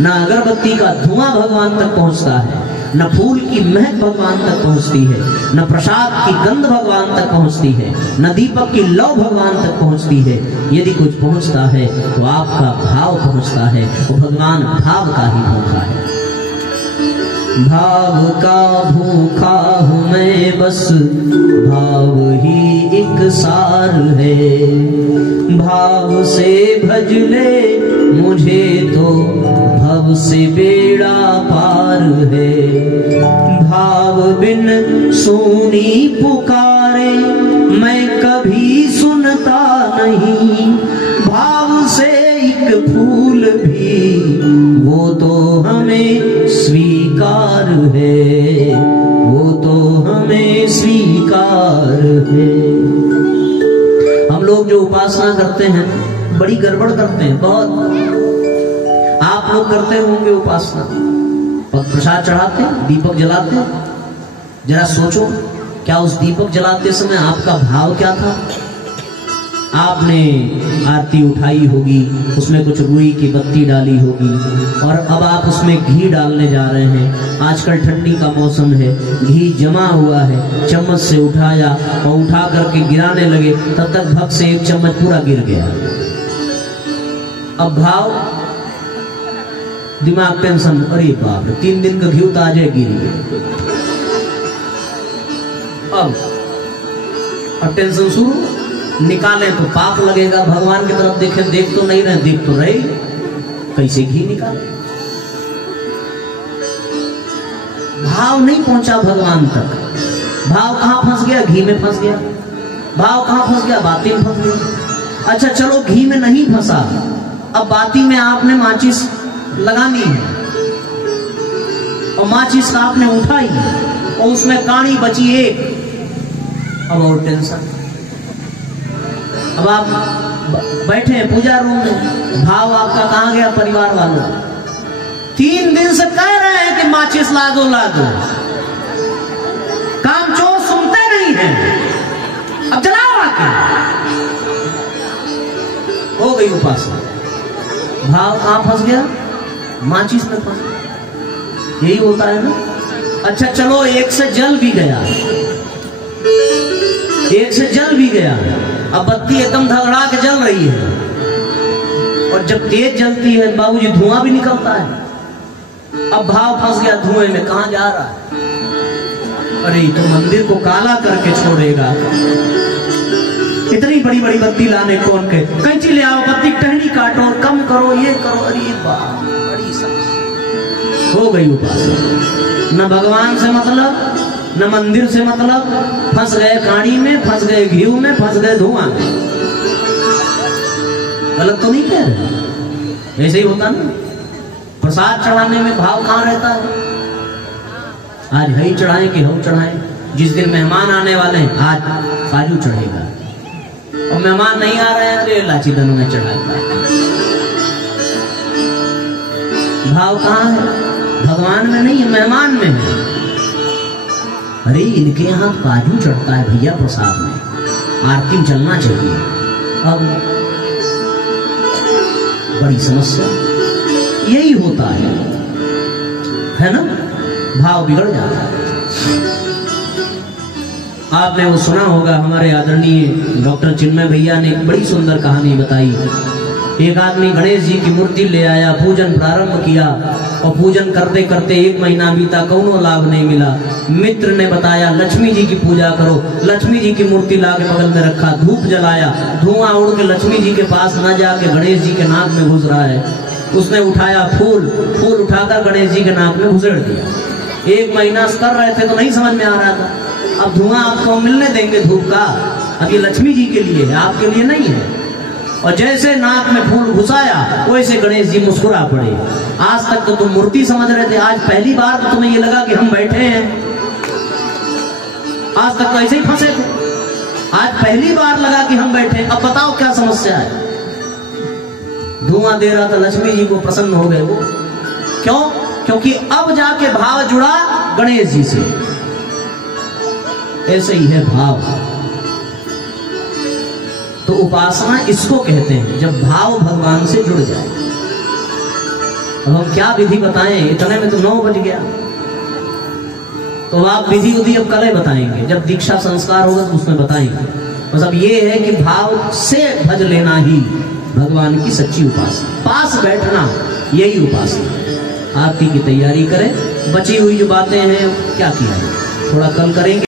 न अगरबत्ती का धुआं भगवान तक पहुंचता है, न फूल की महक भगवान तक पहुंचती है, न प्रसाद की गंध भगवान तक पहुंचती है, न दीपक की लौ भगवान तक पहुंचती है। यदि कुछ पहुंचता है तो आपका भाव पहुंचता है। वो भगवान भाव का ही भूखा है। भाव का भूखा हूं मैं, बस भाव ही एक सार है। भाव से भज ले मुझे तो भव से बेड़ा पार है। भाव बिन सुनी पुकारे मैं कभी सुनता नहीं। भाव से एक फूल भी वो तो हमें स्वीकार है, वो तो हमें स्वीकार है। हम लोग जो उपासना करते हैं बड़ी गड़बड़ करते हैं, बहुत। आप लोग करते होंगे उपासना, प्रसाद चढ़ाते, दीपक जलाते। जरा सोचो, क्या उस दीपक जलाते समय आपका भाव क्या था? आपने आरती उठाई होगी, उसमें कुछ रुई की बत्ती डाली होगी, और अब आप उसमें घी डालने जा रहे हैं। आजकल ठंडी का मौसम है, घी जमा हुआ है, चम्मच से उठाया और उठा करके गिराने लगे, तब तक भग से एक चम्मच पूरा गिर गया। अब भाव, दिमाग टेंशन, अरे बाप रे 3 दिन का घी ताजे गिर गया। अब टेंशन शुरू, निकाले तो पाप लगेगा। भगवान की तरफ देखे, देख तो नहीं रहे, देख तो रहे, कैसे घी निकाले? भाव नहीं पहुंचा भगवान तक। भाव कहां फंस गया? घी में फंस गया। भाव कहां फंस गया? बाती में फंस गया। अच्छा चलो, घी में नहीं फंसा, अब बाती में आपने माचिस लगानी है, और माचिस आपने उठाई और उसमें काड़ी बची एक। अब और टेंशन। अब आप बैठे हैं पूजा रूम में, भाव आपका कहां गया? परिवार वालों 3 दिन से कह रहे हैं कि माचिस ला दो ला दो, काम चोर सुनते नहीं है। अब जलाओ आके। हो गई उपासना। भाव कहां फंस गया? माचिस में फंस गया। यही होता है ना। अच्छा चलो, एक से जल भी गया, एक से जल भी गया। अब बत्ती एकदम धड़ाधड़ के जल रही है, और जब तेज जलती है बाबूजी धुआं भी निकलता है। अब भाव फंस गया धुएं में, कहां जा रहा है? अरे तो मंदिर को काला करके छोड़ेगा। इतनी बड़ी बड़ी बत्ती लाने कौन के? कैंची ले आओ, बत्ती टहनी काटो, कम करो, ये करो। अरे बाप, बड़ी समस्या हो गई उपासना। न भगवान से मतलब, न मंदिर से मतलब, फंस गए काड़ी में, फंस गए घी में, फंस गए धुआं में। गलत तो नहीं कह रहे? ऐसे ही होता ना। प्रसाद चढ़ाने में भाव कहां रहता है? आज हई चढ़ाएं कि हऊ चढ़ाएं? जिस दिन मेहमान आने वाले हैं आज काजू चढ़ेगा, और मेहमान नहीं आ रहे हैं, अरे लाची दनों में चढ़ाएगा। भाव कहां है? भगवान में नहीं है, मेहमान में है। अरे इनके यहाँ काजू चढ़ता है भैया प्रसाद में, आरती में चलना चाहिए। अब बड़ी समस्या यही होता है ना। भाव बिगड़ जाता है। आपने वो सुना होगा, हमारे आदरणीय डॉक्टर चिन्मय भैया ने एक बड़ी सुंदर कहानी बताई। एक आदमी गणेश जी की मूर्ति ले आया, पूजन प्रारंभ किया, और पूजन करते करते 1 महीना बीता, कौनो लाभ नहीं मिला। मित्र ने बताया लक्ष्मी जी की पूजा करो। लक्ष्मी जी की मूर्ति ला के बगल में रखा, धूप जलाया, धुआं उड़ के लक्ष्मी जी के पास न जाके गणेश जी के नाक में घुस रहा है। उसने उठाया फूल उठाकर गणेश जी के नाक में घुसेड़ दिया। 1 महीना कर रहे थे तो नहीं समझ में आ रहा था, अब धुआं आपको मिलने देंगे धूप का? अब ये लक्ष्मी जी के लिए है, आपके लिए नहीं है। और जैसे नाक में फूल घुसाया वैसे गणेश जी मुस्कुरा पड़े। आज तक तो तुम मूर्ति समझ रहे थे, आज पहली बार तो तुम्हें ये लगा कि हम बैठे हैं। आज तक तो ऐसे ही फंसे थे, आज पहली बार लगा कि हम बैठे। अब बताओ क्या समस्या है। धुआं दे रहा था, लक्ष्मी जी को प्रसन्न हो गए वो। क्यों? क्योंकि अब जाके भाव जुड़ा गणेश जी से। ऐसे ही है भाव। तो उपासना इसको कहते हैं जब भाव भगवान से जुड़ जाए। अब हम क्या विधि बताएं, इतने में तो 9 बज गया। तो आप विधि उधि अब कल बताएंगे, जब दीक्षा संस्कार होगा तो उसमें बताएंगे। बस अब ये है कि भाव से भज लेना ही भगवान की सच्ची उपासना, पास बैठना यही उपासना। आरती की तैयारी करें। बची हुई जो बातें हैं क्या किया है, थोड़ा कल करेंगे।